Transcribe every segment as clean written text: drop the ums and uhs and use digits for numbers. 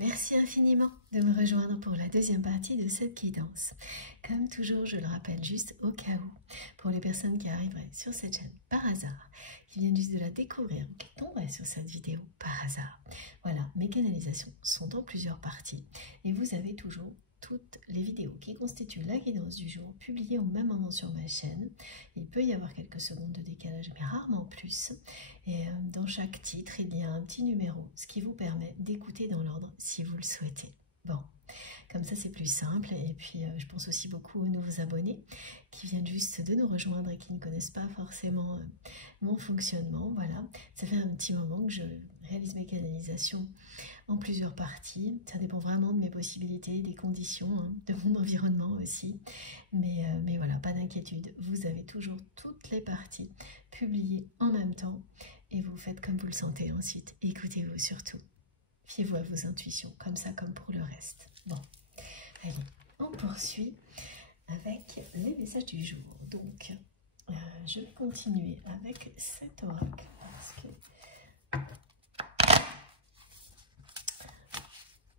Merci infiniment de me rejoindre pour la deuxième partie de cette guidance. Comme toujours, je le rappelle juste au cas où, pour les personnes qui arriveraient sur cette chaîne par hasard, qui viennent juste de la découvrir ou qui tomberaient sur cette vidéo par hasard. Voilà, mes canalisations sont en plusieurs parties et vous avez toujours toutes les vidéos qui constituent la guidance du jour publiées au même moment sur ma chaîne. Il peut y avoir quelques secondes de décalage, mais rarement plus. Et dans chaque titre, il y a un petit numéro, ce qui vous permet d'écouter dans l'ordre si vous le souhaitez. Bon, comme ça c'est plus simple. Et puis je pense aussi beaucoup aux nouveaux abonnés qui viennent juste de nous rejoindre et qui ne connaissent pas forcément mon fonctionnement. Voilà, ça fait un petit moment que je réalise mes canalisations en plusieurs parties. Ça dépend vraiment de mes possibilités, des conditions, hein, de mon environnement aussi. Mais voilà, pas d'inquiétude. Vous avez toujours toutes les parties publiées en même temps et vous faites comme vous le sentez ensuite. Écoutez-vous surtout. Fiez-vous à vos intuitions, comme ça, comme pour le reste. Bon, allez, on poursuit avec les messages du jour. Donc, je vais continuer avec cet oracle parce que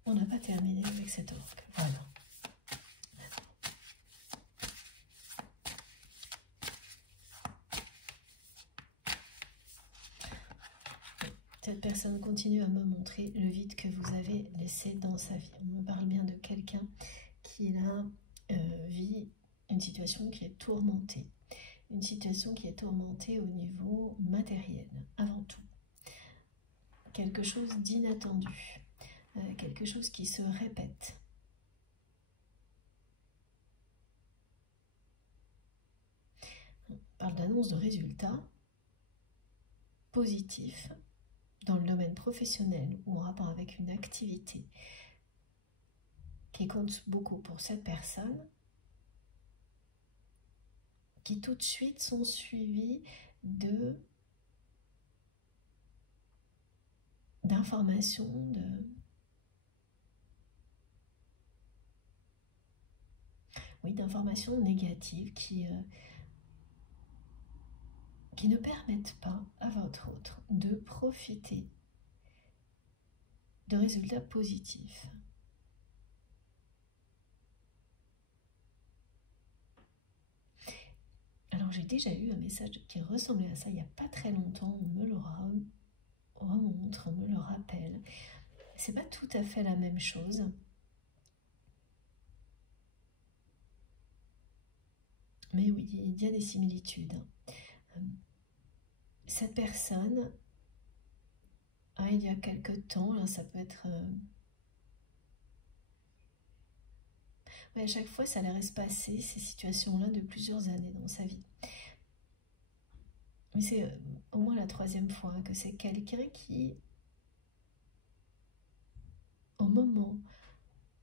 on n'a pas terminé avec cet oracle. Voilà. Cette personne continue à me montrer le vide que vous avez laissé dans sa vie. On me parle bien de quelqu'un qui vit une situation qui est tourmentée. Une situation qui est tourmentée au niveau matériel, avant tout. Quelque chose d'inattendu. Quelque chose qui se répète. On parle d'annonce de résultats positifs dans le domaine professionnel ou en rapport avec une activité qui compte beaucoup pour cette personne, qui tout de suite sont suivis d'informations, d'informations négatives qui ne permettent pas à votre autre de profiter de résultats positifs. Alors j'ai déjà eu un message qui ressemblait à ça il n'y a pas très longtemps, on me le remontre, on me le rappelle. C'est pas tout à fait la même chose. Mais oui, il y a des similitudes. Cette personne, il y a quelque temps, là, ça peut être... à chaque fois, ça allait se passer, ces situations-là, de plusieurs années dans sa vie. Mais c'est au moins la troisième fois que c'est quelqu'un qui, au moment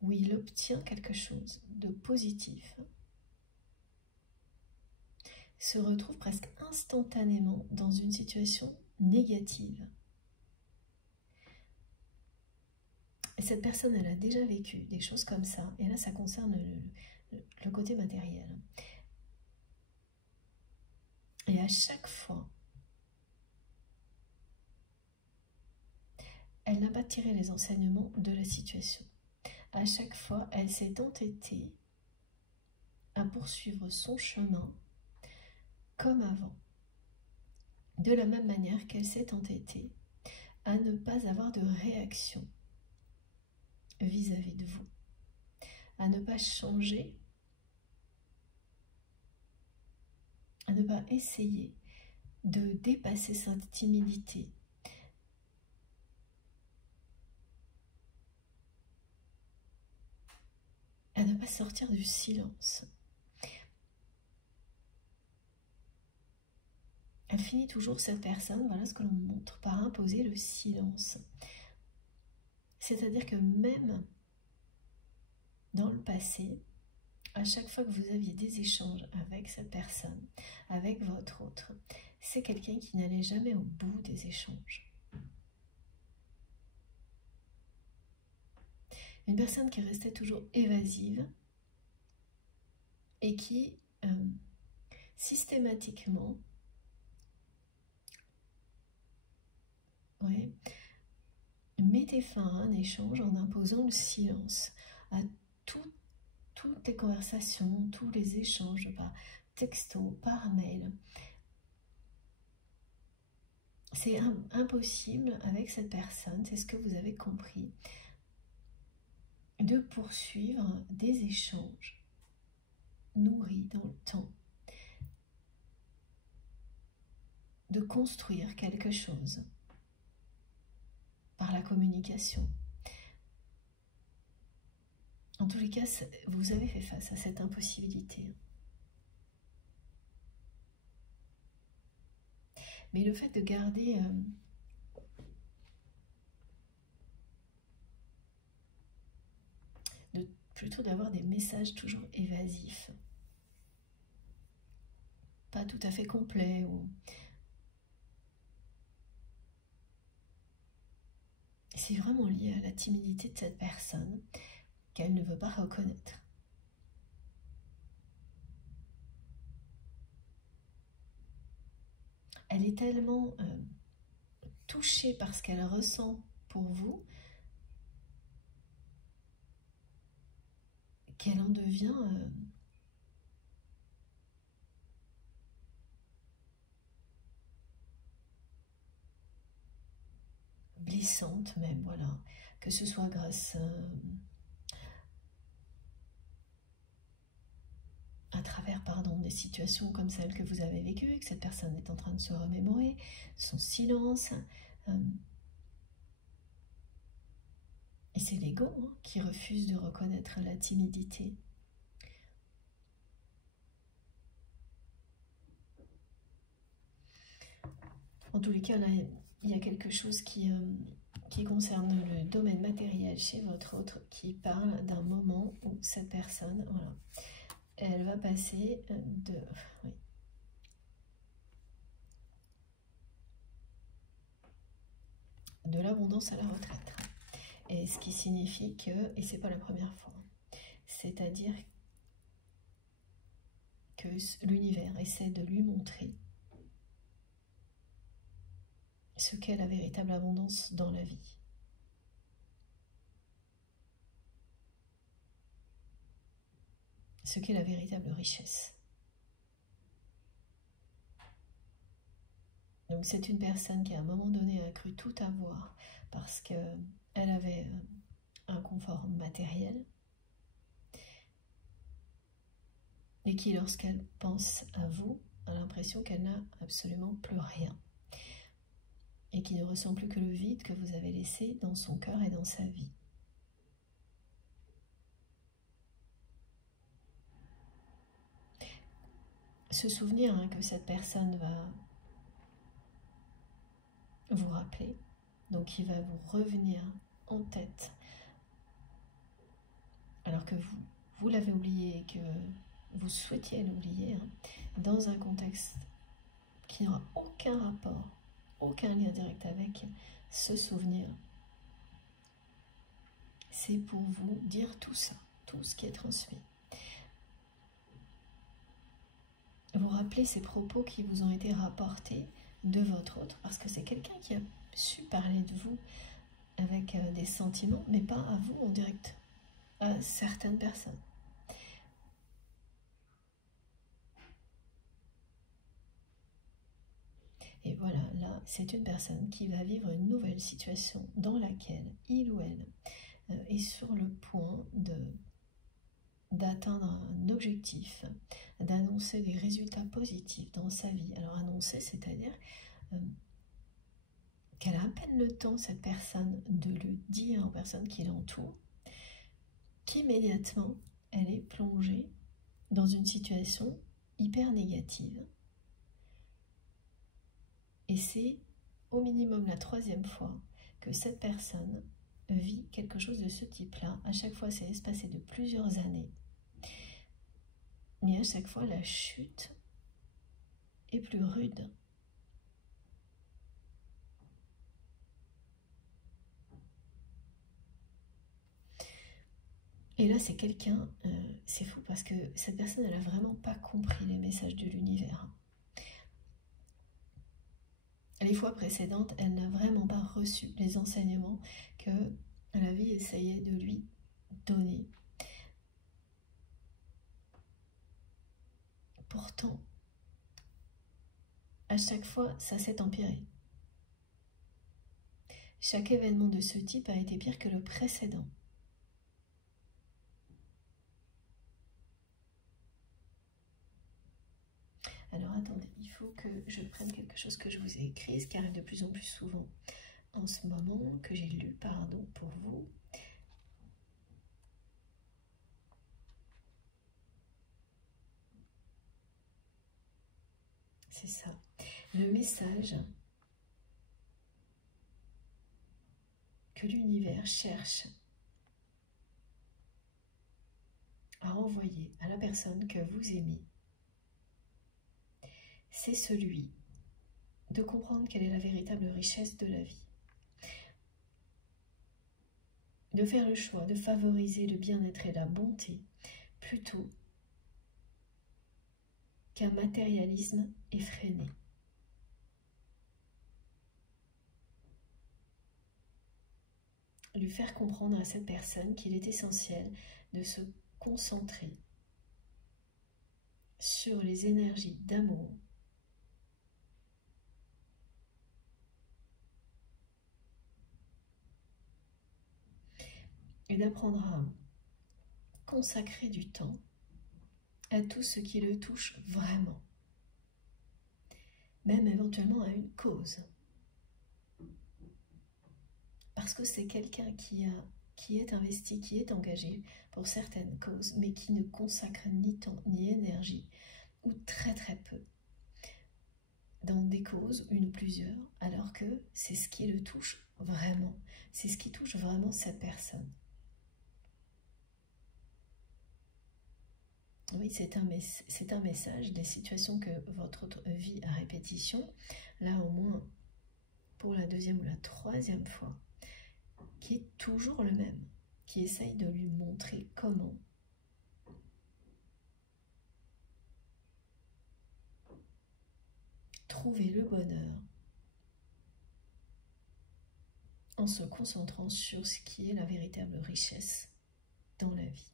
où il obtient quelque chose de positif, se retrouve presque instantanément dans une situation négative. Et cette personne, elle a déjà vécu des choses comme ça, et là, ça concerne le côté matériel. Et à chaque fois, elle n'a pas tiré les enseignements de la situation. À chaque fois, elle s'est entêtée à poursuivre son chemin comme avant. De la même manière qu'elle s'est entêtée à ne pas avoir de réaction vis-à-vis de vous, à ne pas changer, à ne pas essayer de dépasser cette timidité, à ne pas sortir du silence. Elle finit toujours, cette personne, voilà ce que l'on montre, par imposer le silence. C'est-à-dire que même dans le passé, à chaque fois que vous aviez des échanges avec cette personne, avec votre autre, c'est quelqu'un qui n'allait jamais au bout des échanges. Une personne qui restait toujours évasive et qui, systématiquement, mettait fin à un échange en imposant faisant le silence à toutes les conversations, tous les échanges par texto, par mail. C'est impossible avec cette personne, c'est ce que vous avez compris, de poursuivre des échanges nourris dans le temps, de construire quelque chose par la communication. En tous les cas, vous avez fait face à cette impossibilité. Mais le fait de garder plutôt d'avoir des messages toujours évasifs, pas tout à fait complets, c'est vraiment lié à la timidité de cette personne qu'elle ne veut pas reconnaître. Elle est tellement touchée par ce qu'elle ressent pour vous qu'elle en devient blessante même, voilà, que ce soit grâce à travers des situations comme celles que vous avez vécues, que cette personne est en train de se remémorer, son silence. Et c'est l'ego qui refuse de reconnaître la timidité. En tous les cas, là, il y a quelque chose qui concerne le domaine matériel chez votre autre, qui parle d'un moment où cette personne, voilà, elle va passer de l'abondance à la retraite. Et ce qui signifie que, et c'est pas la première fois, c'est-à-dire que l'univers essaie de lui montrer ce qu'est la véritable abondance dans la vie. Ce qu'est la véritable richesse. Donc c'est une personne qui à un moment donné a cru tout avoir parce qu'elle avait un confort matériel et qui, lorsqu'elle pense à vous, a l'impression qu'elle n'a absolument plus rien et qui ne ressent plus que le vide que vous avez laissé dans son cœur et dans sa vie. Ce souvenir que cette personne va vous rappeler, donc qui va vous revenir en tête alors que vous l'avez oublié et que vous souhaitiez l'oublier, dans un contexte qui n'aura aucun rapport, aucun lien direct avec ce souvenir. C'est pour vous dire tout ça, tout ce qui est transmis. Vous rappelez ces propos qui vous ont été rapportés de votre autre, parce que c'est quelqu'un qui a su parler de vous avec des sentiments, mais pas à vous en direct, à certaines personnes. Et voilà, là, c'est une personne qui va vivre une nouvelle situation dans laquelle il ou elle est sur le point d'atteindre un objectif, d'annoncer des résultats positifs dans sa vie. Alors annoncer, c'est-à-dire qu'elle a à peine le temps, cette personne, de le dire aux personnes qui l'entourent, qu'immédiatement, elle est plongée dans une situation hyper négative. Et c'est au minimum la 3e fois que cette personne vit quelque chose de ce type-là. À chaque fois, c'est espacé de plusieurs années. Mais à chaque fois, la chute est plus rude. Et là, c'est quelqu'un, c'est fou parce que cette personne, elle n'a vraiment pas compris les messages de l'univers. Les fois précédentes, elle n'a vraiment pas reçu les enseignements que La vie essayait de lui donner. Pourtant, à chaque fois, ça s'est empiré. Chaque événement de ce type a été pire que le précédent. Alors attendez, il faut que je prenne quelque chose que je vous ai écrit, ce qui arrive de plus en plus souvent en ce moment, que j'ai lu, pardon, pour vous. C'est ça. Le message que l'univers cherche à envoyer à la personne que vous aimez, c'est celui de comprendre quelle est la véritable richesse de la vie. De faire le choix de favoriser le bien-être et la bonté plutôt qu'un matérialisme effréné. Lui faire comprendre à cette personne qu'il est essentiel de se concentrer sur les énergies d'amour et d'apprendre à consacrer du temps à tout ce qui le touche vraiment, même éventuellement à une cause. Parce que c'est quelqu'un qui est investi, qui est engagé pour certaines causes, mais qui ne consacre ni temps ni énergie, ou très très peu, dans des causes, une ou plusieurs, alors que c'est ce qui le touche vraiment, c'est ce qui touche vraiment cette personne. Oui, c'est un message des situations que votre autre vit à répétition, là au moins pour la deuxième ou la troisième fois, qui est toujours le même, qui essaye de lui montrer comment trouver le bonheur en se concentrant sur ce qui est la véritable richesse dans la vie.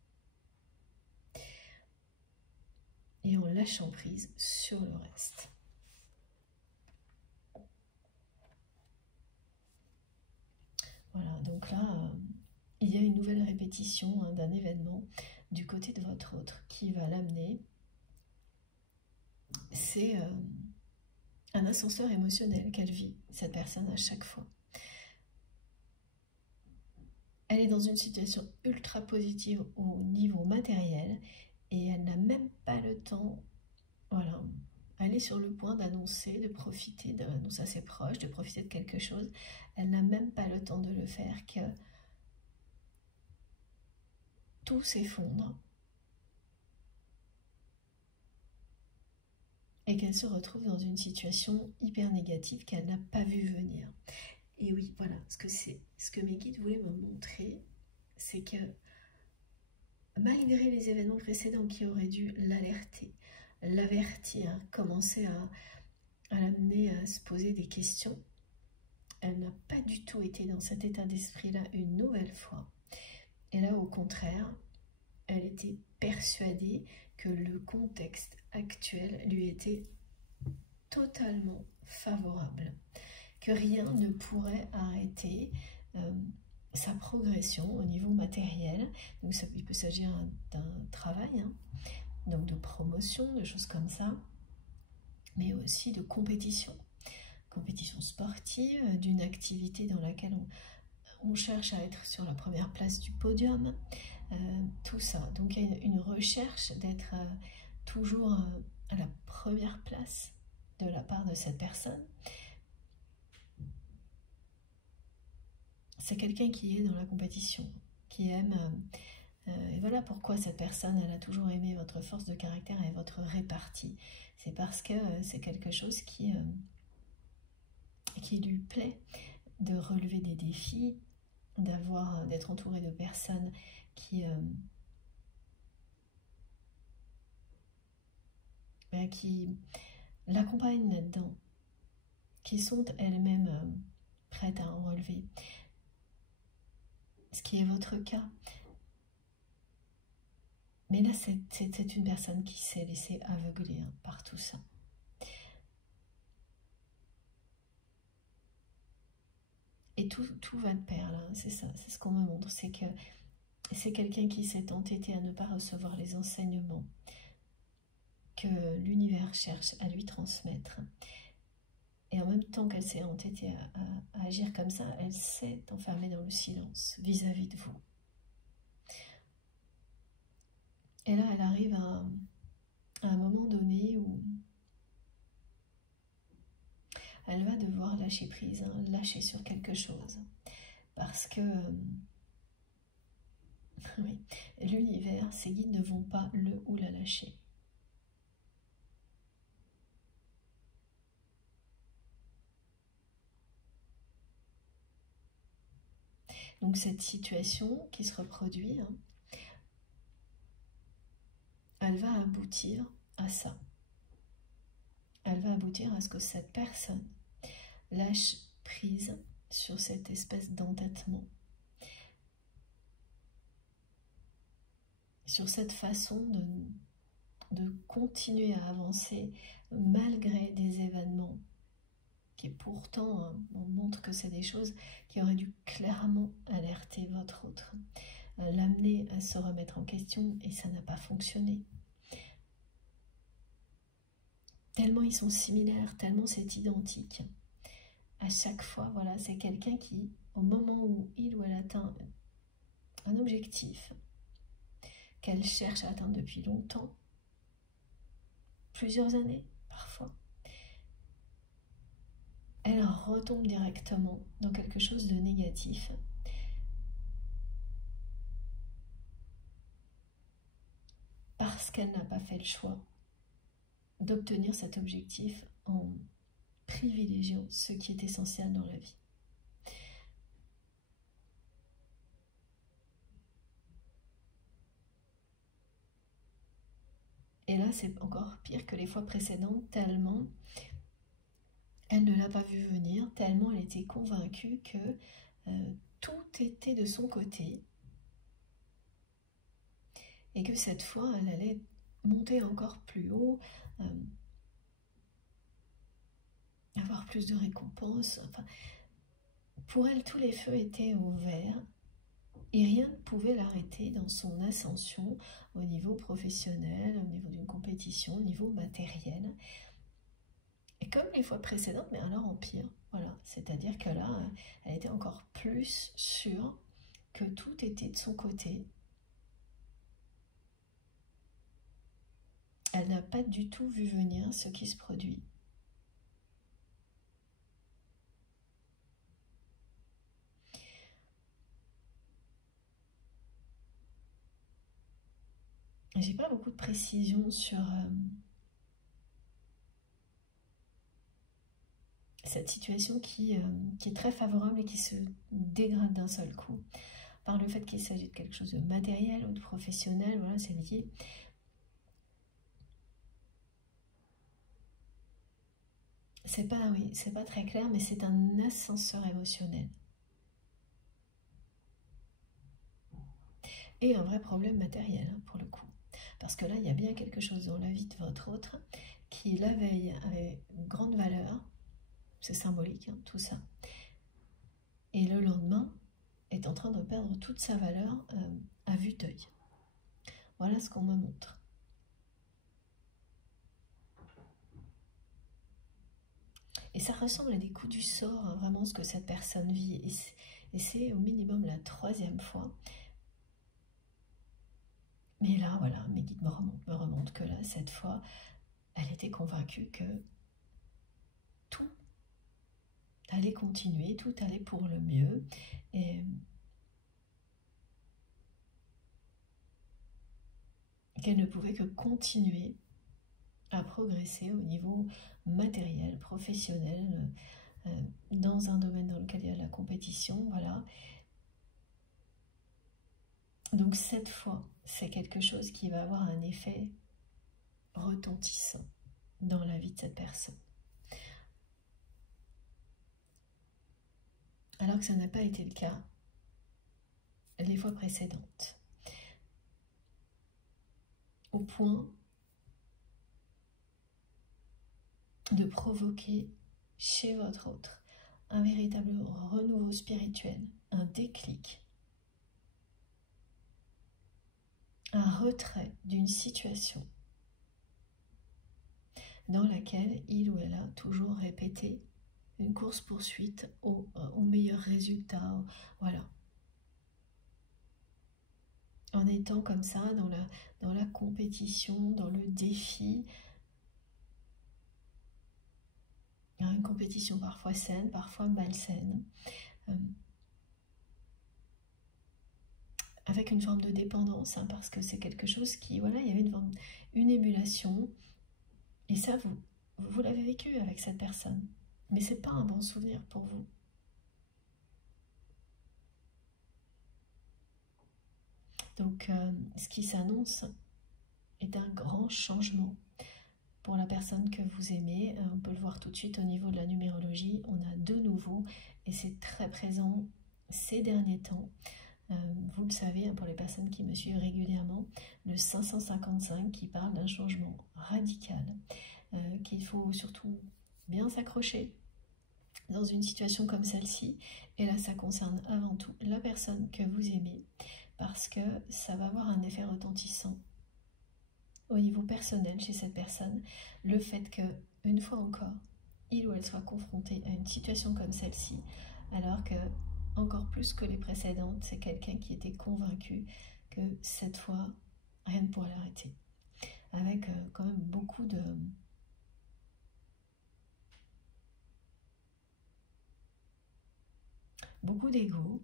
Et en lâchant prise sur le reste. Voilà, donc là, il y a une nouvelle répétition d'un événement du côté de votre autre qui va l'amener. C'est un ascenseur émotionnel qu'elle vit, cette personne, à chaque fois. Elle est dans une situation ultra positive au niveau matériel et elle n'a même pas le temps, voilà, elle est sur le point d'annoncer, de profiter, d'annoncer à ses proches, de profiter de quelque chose. Elle n'a même pas le temps de le faire que tout s'effondre et qu'elle se retrouve dans une situation hyper négative qu'elle n'a pas vu venir. Et oui, voilà, ce que mes guides voulaient me montrer, c'est que malgré les événements précédents qui auraient dû l'alerter, l'avertir, commencer à l'amener à se poser des questions, elle n'a pas du tout été dans cet état d'esprit-là une nouvelle fois. Et là, au contraire, elle était persuadée que le contexte actuel lui était totalement favorable, que rien ne pourrait arrêter sa progression au niveau matériel. Donc il peut s'agir d'un travail, hein, donc de promotion, de choses comme ça, mais aussi de compétition sportive, d'une activité dans laquelle on cherche à être sur la première place du podium, tout ça. Donc il y a une recherche d'être toujours à la première place de la part de cette personne. C'est quelqu'un qui est dans la compétition, qui aime... et voilà pourquoi cette personne, elle a toujours aimé votre force de caractère et votre répartie. C'est parce que c'est quelque chose qui lui plaît, de relever des défis, d'être entouré de personnes qui l'accompagnent là-dedans, qui sont elles-mêmes prêtes à en relever. ce qui est votre cas. Mais là, c'est une personne qui s'est laissée aveugler hein, par tout ça. Et tout va de pair, là, c'est ça, c'est ce qu'on me montre, c'est que c'est quelqu'un qui s'est entêté à ne pas recevoir les enseignements que l'univers cherche à lui transmettre. Et en même temps qu'elle s'est entêtée à agir comme ça, elle s'est enfermée dans le silence vis-à-vis de vous. Et là, elle arrive à un moment donné où elle va devoir lâcher prise, hein, lâcher sur quelque chose. Parce que oui, l'univers, ses guides ne vont pas le ou la lâcher. Donc cette situation qui se reproduit, hein, elle va aboutir à ça. Elle va aboutir à ce que cette personne lâche prise sur cette espèce d'entêtement, sur cette façon de continuer à avancer malgré des événements qui pourtant on montre que c'est des choses qui auraient dû clairement alerter votre autre, l'amener à se remettre en question, et ça n'a pas fonctionné. Tellement ils sont similaires, tellement c'est identique. À chaque fois, voilà, c'est quelqu'un qui, au moment où il ou elle atteint un objectif qu'elle cherche à atteindre depuis longtemps, plusieurs années parfois, elle retombe directement dans quelque chose de négatif. Parce qu'elle n'a pas fait le choix d'obtenir cet objectif en privilégiant ce qui est essentiel dans la vie. Et là, c'est encore pire que les fois précédentes, tellement elle ne l'a pas vu venir, tellement elle était convaincue que tout était de son côté et que cette fois, elle allait monter encore plus haut, avoir plus de récompenses. Enfin, pour elle, tous les feux étaient au vert et rien ne pouvait l'arrêter dans son ascension au niveau professionnel, au niveau d'une compétition, au niveau matériel. Et comme les fois précédentes, mais alors en pire, voilà. C'est-à-dire que là, elle était encore plus sûre que tout était de son côté. Elle n'a pas du tout vu venir ce qui se produit. J'ai pas beaucoup de précision sur cette situation qui est très favorable et qui se dégrade d'un seul coup. Par le fait qu'il s'agit de quelque chose de matériel ou de professionnel, voilà, c'est lié. C'est pas, oui, c'est pas très clair, mais c'est un ascenseur émotionnel. Et un vrai problème matériel, hein, pour le coup. Parce que là, il y a bien quelque chose dans la vie de votre autre qui, la veille, avait une grande valeur. C'est symbolique, hein, tout ça. Et le lendemain, est en train de perdre toute sa valeur à vue d'œil. Voilà ce qu'on me montre. Et ça ressemble à des coups du sort, hein, vraiment ce que cette personne vit. Et c'est au minimum la 3e fois. Mais là, voilà, mes guides me remontent que là, cette fois, elle était convaincue que tout allait continuer, tout allait pour le mieux. Et qu'elle ne pouvait que continuer à progresser au niveau matériel, professionnel, dans un domaine dans lequel il y a la compétition, voilà. Donc cette fois, c'est quelque chose qui va avoir un effet retentissant dans la vie de cette personne. Alors que ça n'a pas été le cas les fois précédentes, au point de provoquer chez votre autre un véritable renouveau spirituel, un déclic, un retrait d'une situation dans laquelle il ou elle a toujours répété une course-poursuite au meilleur résultat, voilà. En étant comme ça dans la compétition, dans le défi, une compétition parfois saine, parfois malsaine, avec une forme de dépendance, hein, parce que c'est quelque chose qui, voilà, il y avait une émulation, et ça, vous l'avez vécu avec cette personne, mais c'est pas un bon souvenir pour vous. Donc, ce qui s'annonce est un grand changement pour la personne que vous aimez. On peut le voir tout de suite au niveau de la numérologie. On a deux nouveaux et c'est très présent ces derniers temps. Vous le savez, pour les personnes qui me suivent régulièrement, le 555 qui parle d'un changement radical, qu'il faut surtout bien s'accrocher dans une situation comme celle-ci. Et là, ça concerne avant tout la personne que vous aimez, parce que ça va avoir un effet retentissant au niveau personnel chez cette personne, le fait que, une fois encore, il ou elle soit confronté à une situation comme celle-ci, alors que, encore plus que les précédentes, c'est quelqu'un qui était convaincu que cette fois, rien ne pourrait l'arrêter. Avec quand même beaucoup d'ego,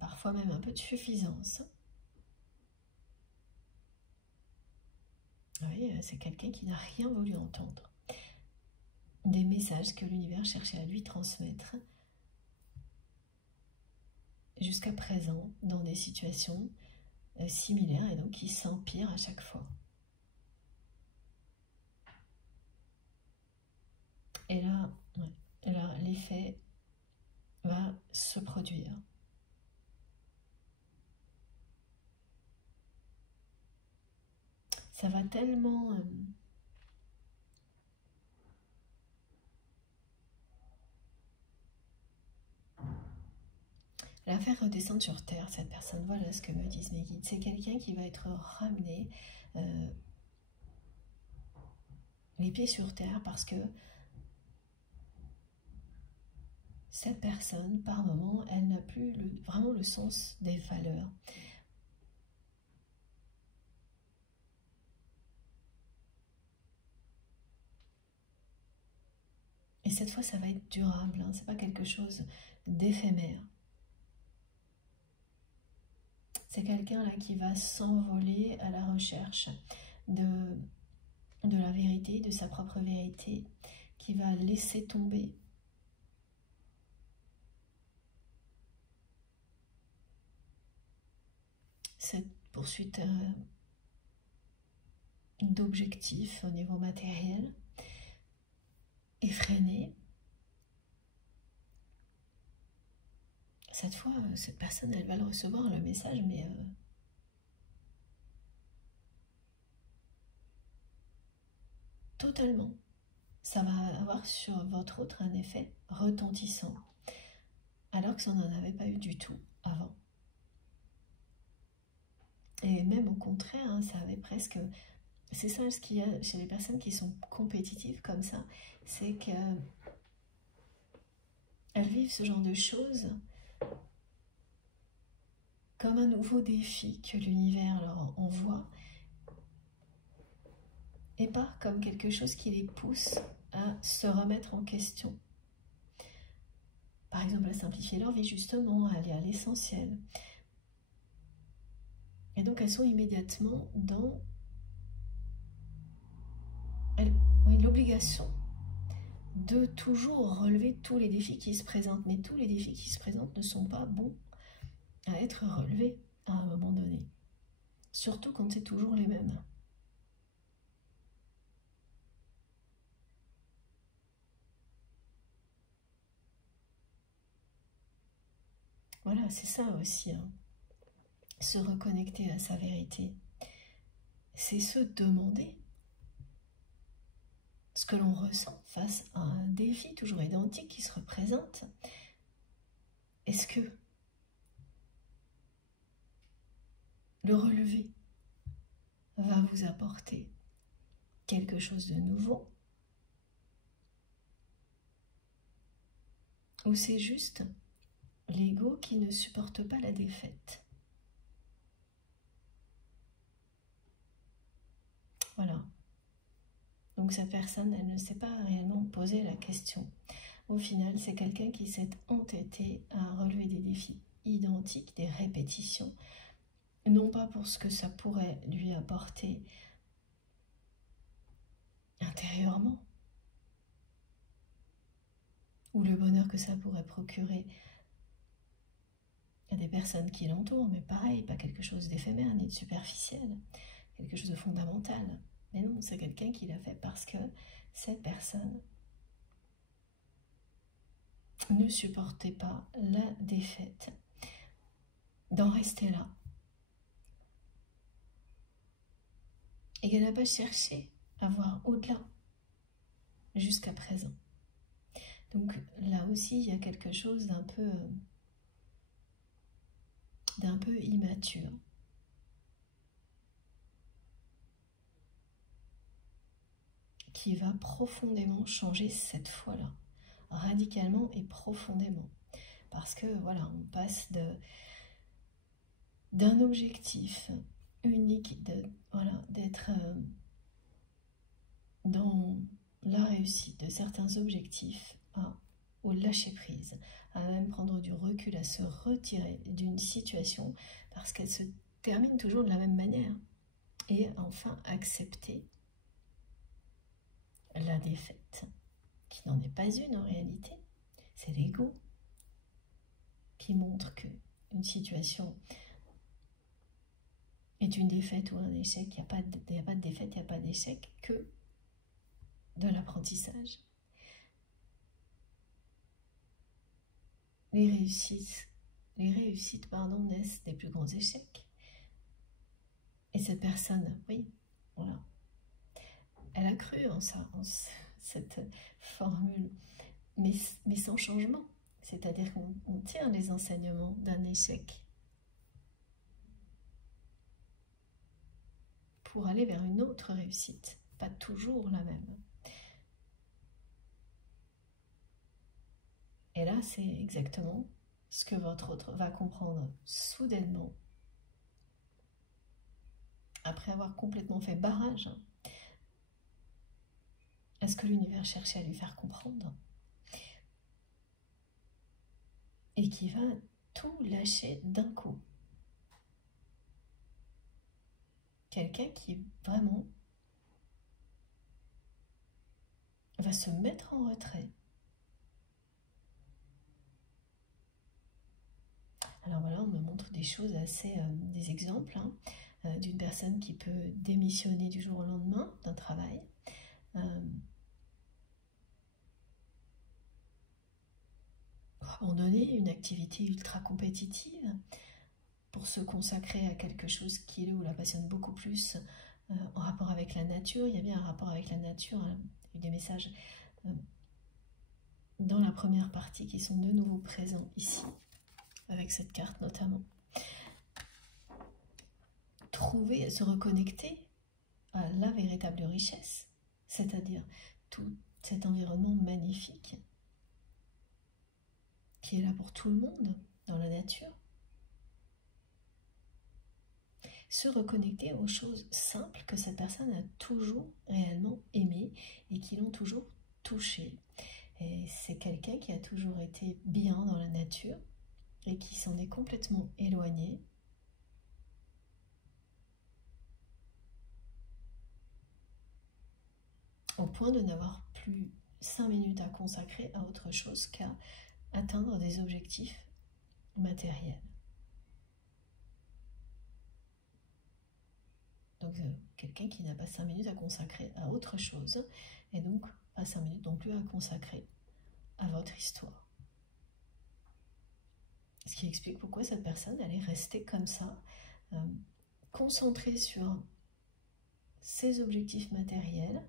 parfois même un peu de suffisance. Oui, c'est quelqu'un qui n'a rien voulu entendre. Des messages que l'univers cherchait à lui transmettre jusqu'à présent dans des situations similaires et donc qui s'empirent à chaque fois. Et là, l'effet va se produire. Ça va tellement la faire redescendre sur terre, cette personne. Voilà ce que me disent mes guides. C'est quelqu'un qui va être ramené les pieds sur terre, parce que cette personne, par moment, elle n'a plus vraiment le sens des valeurs. Et cette fois, ça va être durable, hein. C'est pas quelque chose d'éphémère. C'est quelqu'un là qui va s'envoler à la recherche de la vérité, de sa propre vérité, qui va laisser tomber cette poursuite d'objectifs au niveau matériel, effréné. Cette fois, cette personne, elle va le recevoir, le message, mais totalement. Ça va avoir sur votre autre un effet retentissant, alors que ça n'en avait pas eu du tout avant. Et même au contraire, hein, ça avait presque... C'est ça ce qu'il y a chez les personnes qui sont compétitives comme ça, c'est qu'elles vivent ce genre de choses comme un nouveau défi que l'univers leur envoie, et pas comme quelque chose qui les pousse à se remettre en question. Par exemple, à simplifier leur vie, justement, à aller à l'essentiel. Et donc, elles sont immédiatement dans l'obligation de toujours relever tous les défis qui se présentent. Mais tous les défis qui se présentent ne sont pas bons à être relevés à un moment donné. Surtout quand c'est toujours les mêmes. Voilà, c'est ça aussi, hein. se reconnecter à sa vérité, c'est se demander ce que l'on ressent face à un défi toujours identique qui se représente. Est-ce que le relever va vous apporter quelque chose de nouveau, ou c'est juste l'ego qui ne supporte pas la défaite? Voilà. Donc cette personne, elle ne s'est pas réellement posé la question. Au final, c'est quelqu'un qui s'est entêté à relever des défis identiques, des répétitions, non pas pour ce que ça pourrait lui apporter intérieurement, ou le bonheur que ça pourrait procurer à des personnes qui l'entourent, mais pareil, pas quelque chose d'éphémère ni de superficiel, quelque chose de fondamental. Mais non, c'est quelqu'un qui l'a fait parce que cette personne ne supportait pas la défaite, d'en rester là. Et qu'elle n'a pas cherché à voir au-delà, jusqu'à présent. Donc là aussi, il y a quelque chose d'un peu immature. Qui va profondément changer cette fois-là, radicalement et profondément. Parce que voilà, on passe d'un objectif unique, d'être dans la réussite de certains objectifs au lâcher-prise, à même prendre du recul, à se retirer d'une situation parce qu'elle se termine toujours de la même manière. Et enfin accepter la défaite, qui n'en est pas une en réalité. C'est l'ego qui montre que une situation est une défaite ou un échec. Il n'y a pas de défaite, il n'y a pas d'échec, que de l'apprentissage. Les réussites naissent des plus grands échecs. Et cette personne, oui, voilà, elle a cru en ça, en cette formule, mais sans changement. C'est-à-dire qu'on tire les enseignements d'un échec pour aller vers une autre réussite, pas toujours la même. Et là, c'est exactement ce que votre autre va comprendre soudainement, après avoir complètement fait barrage à ce que l'univers cherchait à lui faire comprendre, et qui va tout lâcher d'un coup. Quelqu'un qui vraiment va se mettre en retrait. Alors voilà, on me montre des choses assez, des exemples d'une personne qui peut démissionner du jour au lendemain d'un travail. Abandonner une activité ultra compétitive pour se consacrer à quelque chose qui le ou la passionne beaucoup plus en rapport avec la nature. Il y a bien un rapport avec la nature, hein. Il y a eu des messages dans la première partie qui sont de nouveau présents ici, avec cette carte notamment. Trouver, se reconnecter à la véritable richesse, c'est-à-dire tout cet environnement magnifique qui est là pour tout le monde dans la nature. Se reconnecter aux choses simples que cette personne a toujours réellement aimées et qui l'ont toujours touché. Et c'est quelqu'un qui a toujours été bien dans la nature et qui s'en est complètement éloigné. Au point de n'avoir plus 5 minutes à consacrer à autre chose qu'à atteindre des objectifs matériels. Donc quelqu'un qui n'a pas 5 minutes à consacrer à autre chose, et donc pas 5 minutes non plus à consacrer à votre histoire. Ce qui explique pourquoi cette personne, elle est restée comme ça, concentrée sur ses objectifs matériels,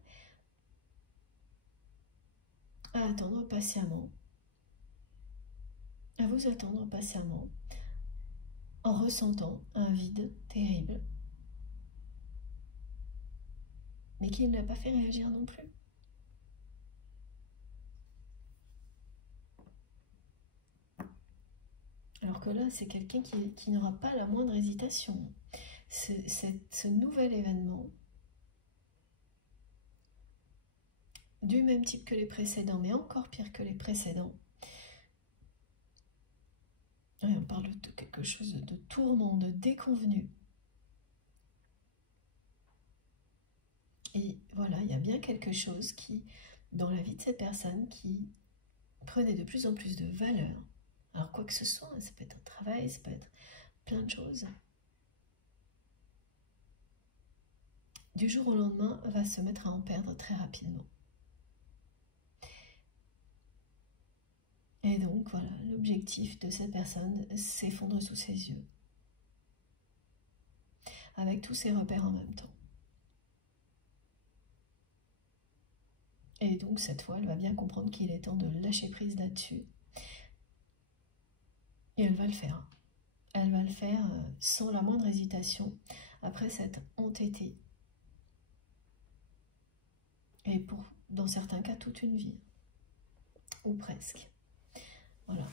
à attendre patiemment, à vous attendre patiemment, en ressentant un vide terrible, mais qui ne l'a pas fait réagir non plus. Alors que là, c'est quelqu'un qui n'aura pas la moindre hésitation. Ce nouvel événement, du même type que les précédents, mais encore pire que les précédents, et on parle de quelque chose de tourment, de déconvenu. Et voilà, il y a bien quelque chose qui, dans la vie de cette personne, qui prenait de plus en plus de valeur. Alors quoi que ce soit, ça peut être un travail, ça peut être plein de choses. Du jour au lendemain, va se mettre à en perdre très rapidement. Et donc voilà, l'objectif de cette personne s'effondre sous ses yeux, avec tous ses repères en même temps. Et donc cette fois, elle va bien comprendre qu'il est temps de lâcher prise là-dessus. Et elle va le faire. Elle va le faire sans la moindre hésitation, après s'être entêtée. Et dans certains cas, toute une vie. Ou presque. Voilà.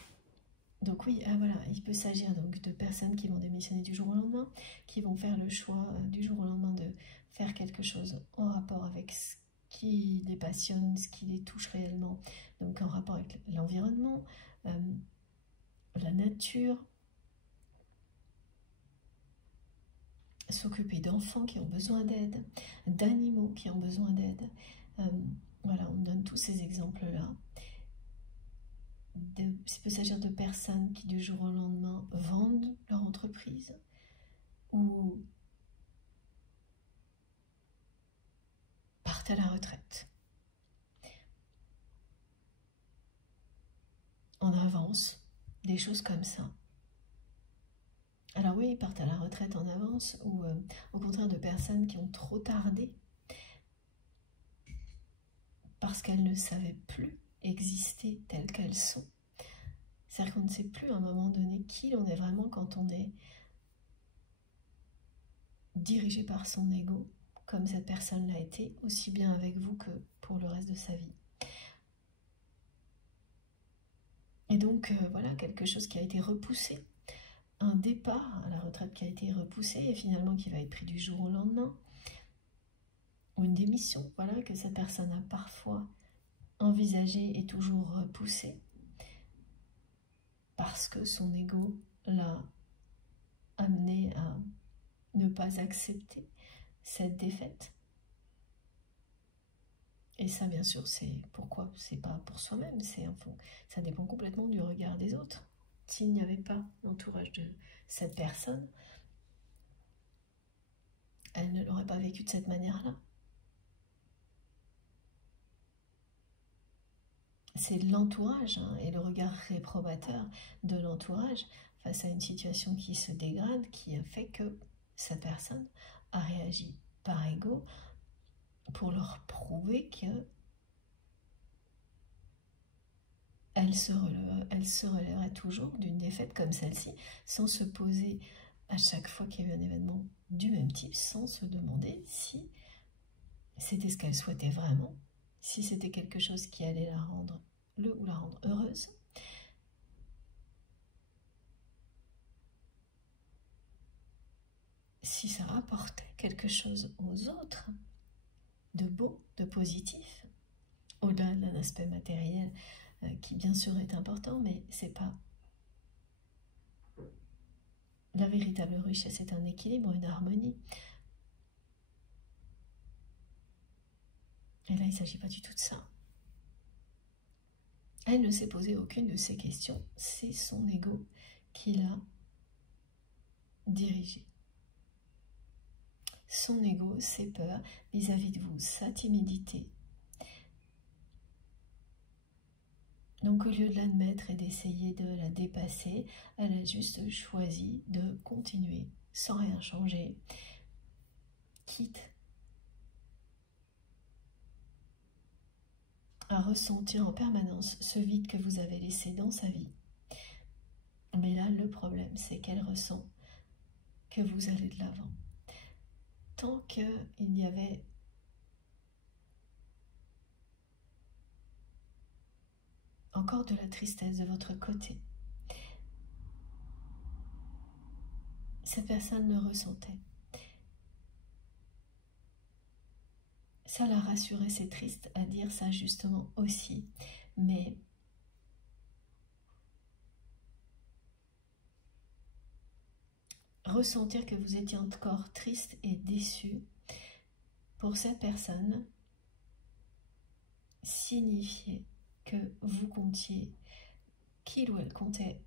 Donc oui, voilà, il peut s'agir donc de personnes qui vont démissionner du jour au lendemain, qui vont faire le choix du jour au lendemain de faire quelque chose en rapport avec ce qui les passionne, ce qui les touche réellement, donc en rapport avec l'environnement, la nature, s'occuper d'enfants qui ont besoin d'aide, d'animaux qui ont besoin d'aide. Voilà, on donne tous ces exemples-là. Il peut s'agir de personnes qui du jour au lendemain vendent leur entreprise ou partent à la retraite en avance, des choses comme ça. Alors oui, ils partent à la retraite en avance ou au contraire de personnes qui ont trop tardé parce qu'elles ne savaient plus exister telles qu'elles sont. C'est-à-dire qu'on ne sait plus à un moment donné qui l'on est vraiment quand on est dirigé par son ego, comme cette personne l'a été, aussi bien avec vous que pour le reste de sa vie. Et donc voilà, quelque chose qui a été repoussé, un départ à la retraite qui a été repoussé et finalement qui va être pris du jour au lendemain, ou une démission, voilà, que cette personne a parfois envisagé et toujours repoussé, parce que son ego l'a amené à ne pas accepter cette défaite. Et ça, bien sûr, c'est pourquoi c'est pas pour soi-même, ça dépend complètement du regard des autres. S'il n'y avait pas l'entourage de cette personne, elle ne l'aurait pas vécu de cette manière-là. C'est l'entourage et le regard réprobateur de l'entourage face à une situation qui se dégrade qui a fait que cette personne a réagi par ego pour leur prouver que elle se relèverait toujours d'une défaite comme celle-ci sans se poser à chaque fois qu'il y a eu un événement du même type, sans se demander si c'était ce qu'elle souhaitait vraiment, si c'était quelque chose qui allait la rendre heureuse. Si ça rapportait quelque chose aux autres, de beau, de positif, au-delà d'un aspect matériel qui bien sûr est important, mais c'est pas la véritable richesse, c'est un équilibre, une harmonie. Et là, il ne s'agit pas du tout de ça. Elle ne s'est posé aucune de ces questions, c'est son ego qui l'a dirigée. Son ego, ses peurs vis-à-vis de vous, sa timidité. Donc au lieu de l'admettre et d'essayer de la dépasser, elle a juste choisi de continuer sans rien changer, quitte à ressentir en permanence ce vide que vous avez laissé dans sa vie. Mais là, le problème, c'est qu'elle ressent que vous allez de l'avant. Tant qu'il y avait encore de la tristesse de votre côté, cette personne le ressentait. Ça la rassurait, c'est triste à dire ça justement aussi, mais ressentir que vous étiez encore triste et déçu, pour cette personne, signifiait que vous comptiez, qu'il ou elle comptait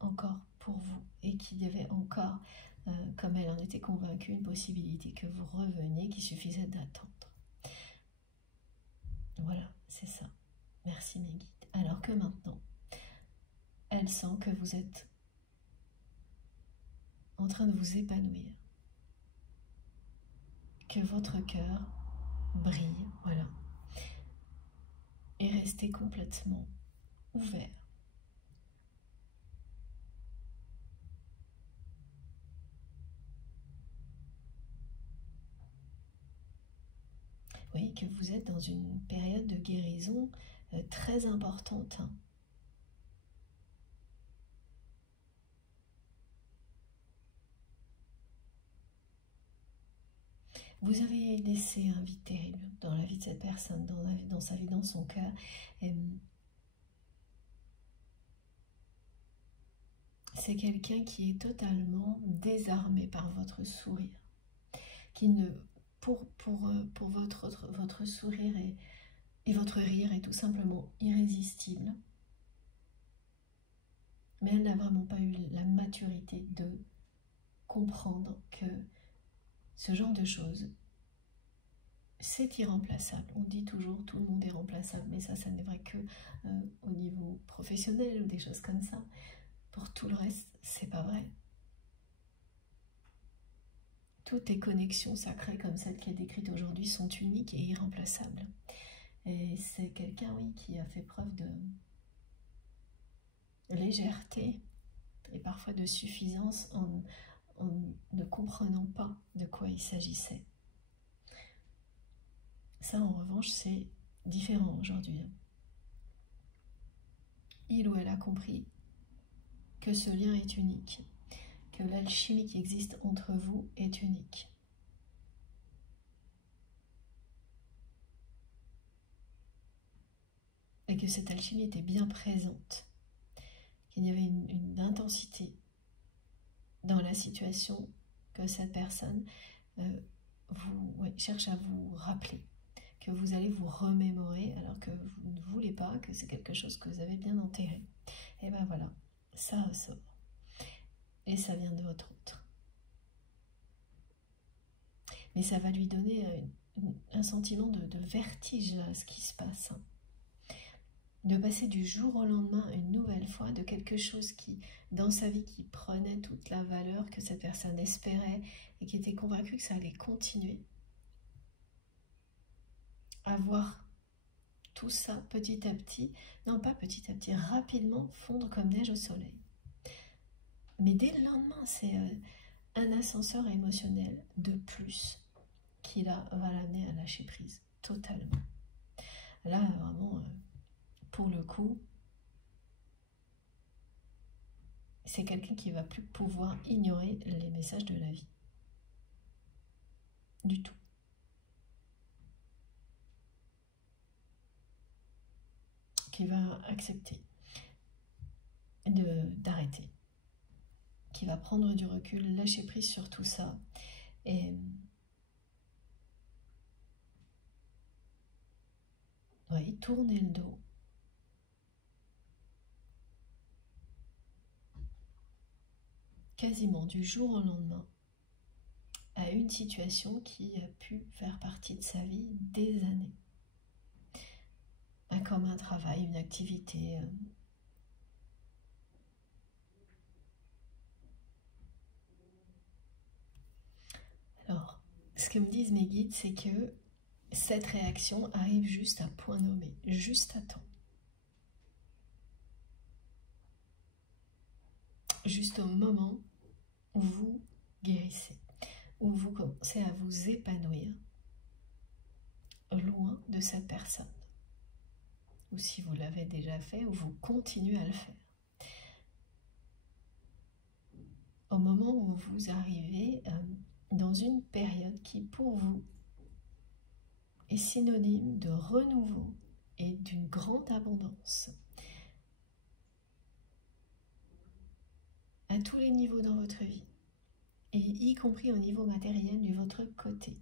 encore pour vous et qu'il y avait encore, comme elle en était convaincue, une possibilité que vous reveniez, qu'il suffisait d'attendre. Voilà, c'est ça. Merci mes guides. Alors que maintenant, elle sent que vous êtes en train de vous épanouir, que votre cœur brille, voilà, et restez complètement ouvert. Oui, que vous êtes dans une période de guérison très importante. Hein. Vous avez laissé un vide terrible dans la vie de cette personne, dans sa vie, dans son cœur. C'est quelqu'un qui est totalement désarmé par votre sourire, qui ne, pour votre sourire et votre rire est tout simplement irrésistible. Mais elle n'a vraiment pas eu la maturité de comprendre que ce genre de choses, c'est irremplaçable. On dit toujours tout le monde est remplaçable, mais ça n'est vrai que au niveau professionnel ou des choses comme ça. Pour tout le reste, c'est pas vrai. Toutes les connexions sacrées comme celle qui est décrite aujourd'hui sont uniques et irremplaçables. Et c'est quelqu'un, oui, qui a fait preuve de légèreté et parfois de suffisance en ne comprenant pas de quoi il s'agissait. Ça, en revanche, c'est différent aujourd'hui. Il ou elle a compris que ce lien est unique, que l'alchimie qui existe entre vous est unique. Et que cette alchimie était bien présente, qu'il y avait une intensité dans la situation que cette personne cherche à vous rappeler, que vous allez vous remémorer alors que vous ne voulez pas, que c'est quelque chose que vous avez bien enterré. Et ben voilà, ça ressort. Et ça vient de votre autre. Mais ça va lui donner un sentiment de vertige à ce qui se passe. De passer du jour au lendemain une nouvelle fois de quelque chose qui, dans sa vie, qui prenait toute la valeur que cette personne espérait et qui était convaincue que ça allait continuer. À voir tout ça petit à petit, non pas petit à petit, rapidement fondre comme neige au soleil. Mais dès le lendemain, c'est un ascenseur émotionnel de plus qui là va l'amener à lâcher prise totalement. Là, vraiment, pour le coup, c'est quelqu'un qui ne va plus pouvoir ignorer les messages de la vie. Du tout. Qui va accepter d'arrêter. Qui va prendre du recul, lâcher prise sur tout ça et tourner le dos. Quasiment du jour au lendemain à une situation qui a pu faire partie de sa vie des années. Comme un travail, une activité. ce que me disent mes guides, c'est que cette réaction arrive juste à point nommé, juste à temps. Juste au moment où vous guérissez, où vous commencez à vous épanouir loin de cette personne. Ou si vous l'avez déjà fait, ou vous continuez à le faire. Au moment où vous arrivez dans une période qui pour vous est synonyme de renouveau et d'une grande abondance à tous les niveaux dans votre vie, et y compris au niveau matériel de votre côté.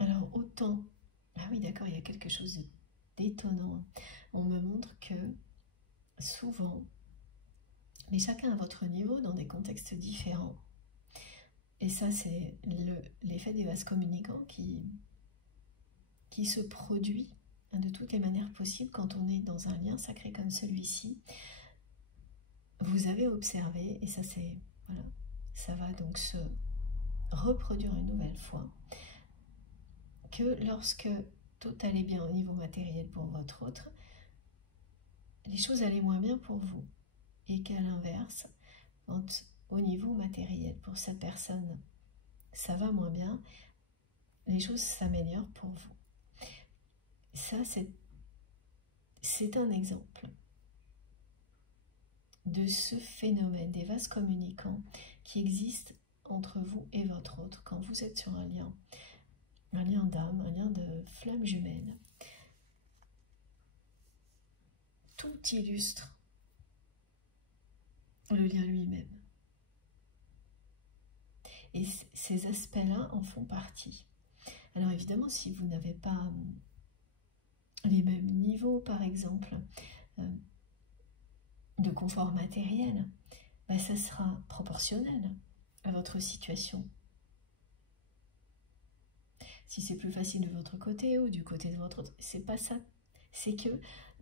Alors autant, ah oui d'accord, il y a quelque chose d'étonnant, on me montre que souvent, mais chacun à votre niveau, dans des contextes différents, et ça c'est l'effet des vases communicants qui se produit de toutes les manières possibles quand on est dans un lien sacré comme celui-ci. Vous avez observé, et ça c'est, voilà, ça va donc se reproduire une nouvelle fois, que lorsque tout allait bien au niveau matériel pour votre autre, les choses allaient moins bien pour vous. Et qu'à l'inverse, quand au niveau matériel pour cette personne, ça va moins bien, les choses s'améliorent pour vous. Ça, c'est un exemple de ce phénomène des vases communicants qui existe entre vous et votre autre quand vous êtes sur un lien d'âme, un lien de flamme jumelle. Tout illustre le lien lui-même. Et ces aspects-là en font partie. Alors évidemment, si vous n'avez pas les mêmes niveaux, par exemple, de confort matériel, ça sera proportionnel à votre situation. Si c'est plus facile de votre côté ou du côté de votre autre, c'est pas ça. C'est que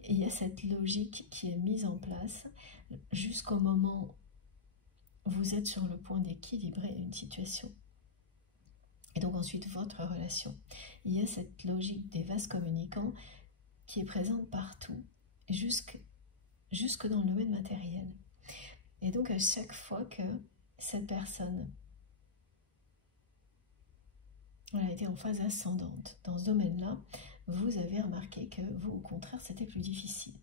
il y a cette logique qui est mise en place jusqu'au moment où vous êtes sur le point d'équilibrer une situation. Et donc ensuite, votre relation. Il y a cette logique des vases communicants qui est présente partout, jusque dans le domaine matériel. Et donc à chaque fois que cette personne a été en phase ascendante dans ce domaine-là, vous avez remarqué que vous, au contraire, c'était plus difficile.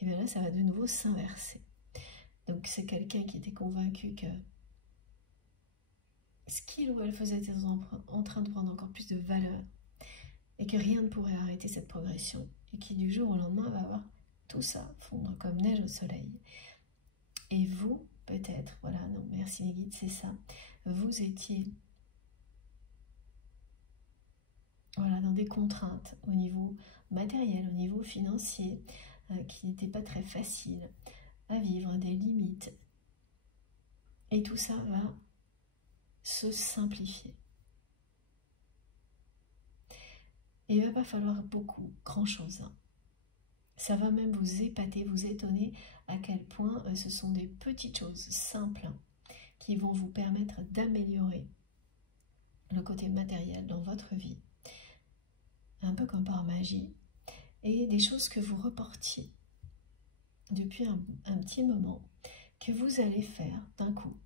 Et bien là, ça va de nouveau s'inverser. Donc c'est quelqu'un qui était convaincu que ce qu'il ou elle faisait était en train de prendre encore plus de valeur et que rien ne pourrait arrêter cette progression et qui du jour au lendemain va voir tout ça fondre comme neige au soleil. Et vous, peut-être, voilà, non, merci les guides, c'est ça, vous étiez dans des contraintes au niveau matériel, au niveau financier, qui n'étaient pas très faciles à vivre, des limites. Et tout ça va se simplifier. Et il ne va pas falloir grand-chose. Ça va même vous épater, vous étonner à quel point ce sont des petites choses simples qui vont vous permettre d'améliorer le côté matériel dans votre vie, un peu comme par magie, et des choses que vous reportiez depuis un petit moment, que vous allez faire d'un coup,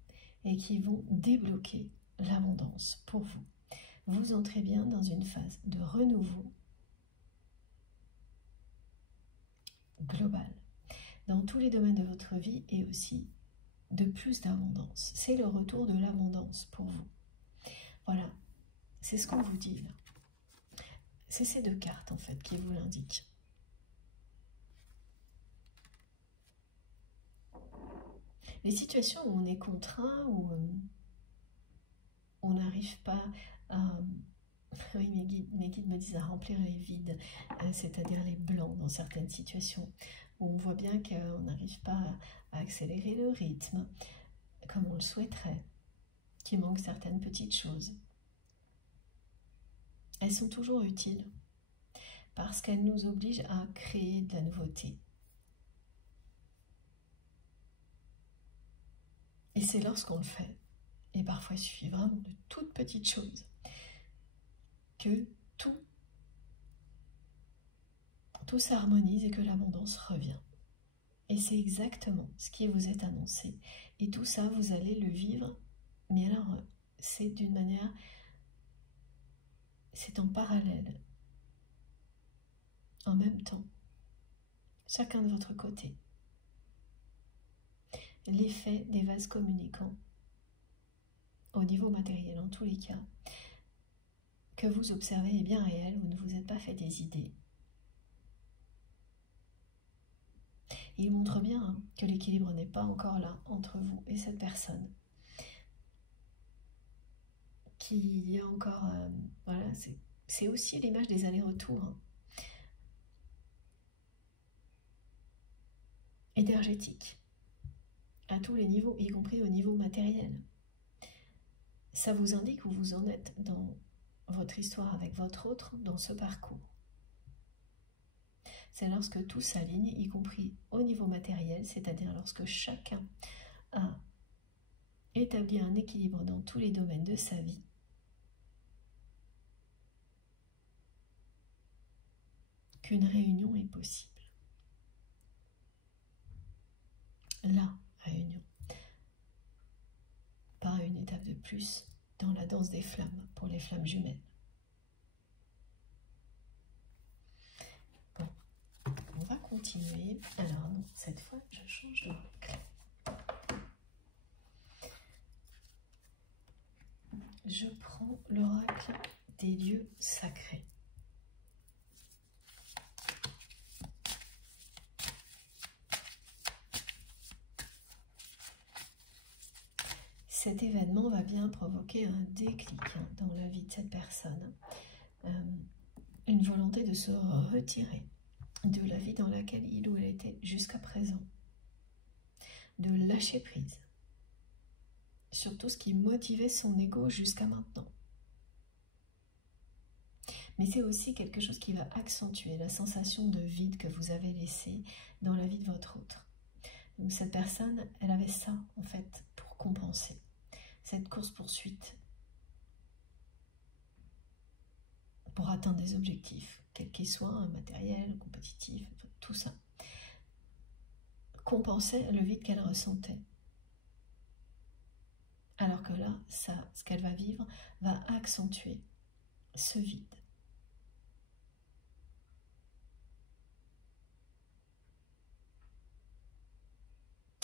et qui vont débloquer l'abondance pour vous. Vous entrez bien dans une phase de renouveau global, dans tous les domaines de votre vie, et aussi de plus d'abondance. C'est le retour de l'abondance pour vous. Voilà, c'est ce qu'on vous dit là. C'est ces deux cartes en fait qui vous l'indiquent. Les situations où on est contraint, où on n'arrive pas à... Oui, mes guides me disent à remplir les vides, c'est-à-dire les blancs dans certaines situations, où on voit bien qu'on n'arrive pas à accélérer le rythme comme on le souhaiterait, qu'il manque certaines petites choses. Elles sont toujours utiles parce qu'elles nous obligent à créer de la nouveauté. Et c'est lorsqu'on le fait, et parfois il suffit vraiment de toutes petites choses, que tout s'harmonise et que l'abondance revient. Et c'est exactement ce qui vous est annoncé. Et tout ça, vous allez le vivre, mais alors, c'est d'une manière, c'est en parallèle, en même temps, chacun de votre côté. L'effet des vases communicants, au niveau matériel, en tous les cas, que vous observez est bien réel, vous ne vous êtes pas fait des idées. Il montre bien que l'équilibre n'est pas encore là entre vous et cette personne. Qu'il y a encore... voilà, c'est aussi l'image des allers-retours. Énergétiques. À tous les niveaux, y compris au niveau matériel. Ça vous indique où vous en êtes dans votre histoire avec votre autre, dans ce parcours. C'est lorsque tout s'aligne, y compris au niveau matériel, c'est-à-dire lorsque chacun a établi un équilibre dans tous les domaines de sa vie, qu'une réunion est possible. La réunion. Pas une étape de plus dans la danse des flammes pour les flammes jumelles. Bon, on va continuer. Alors non, cette fois je change d'oracle. Je prends l'oracle des lieux sacrés. Cet événement va bien provoquer un déclic dans la vie de cette personne. Une volonté de se retirer de la vie dans laquelle il ou elle était jusqu'à présent. De lâcher prise sur tout ce qui motivait son ego jusqu'à maintenant. Mais c'est aussi quelque chose qui va accentuer la sensation de vide que vous avez laissée dans la vie de votre autre. Donc cette personne, elle avait ça en fait pour compenser. Cette course-poursuite pour atteindre des objectifs, quels qu'ils soient, matériels, compétitifs, tout ça, compensait le vide qu'elle ressentait. Alors que là, ça, ce qu'elle va vivre va accentuer ce vide.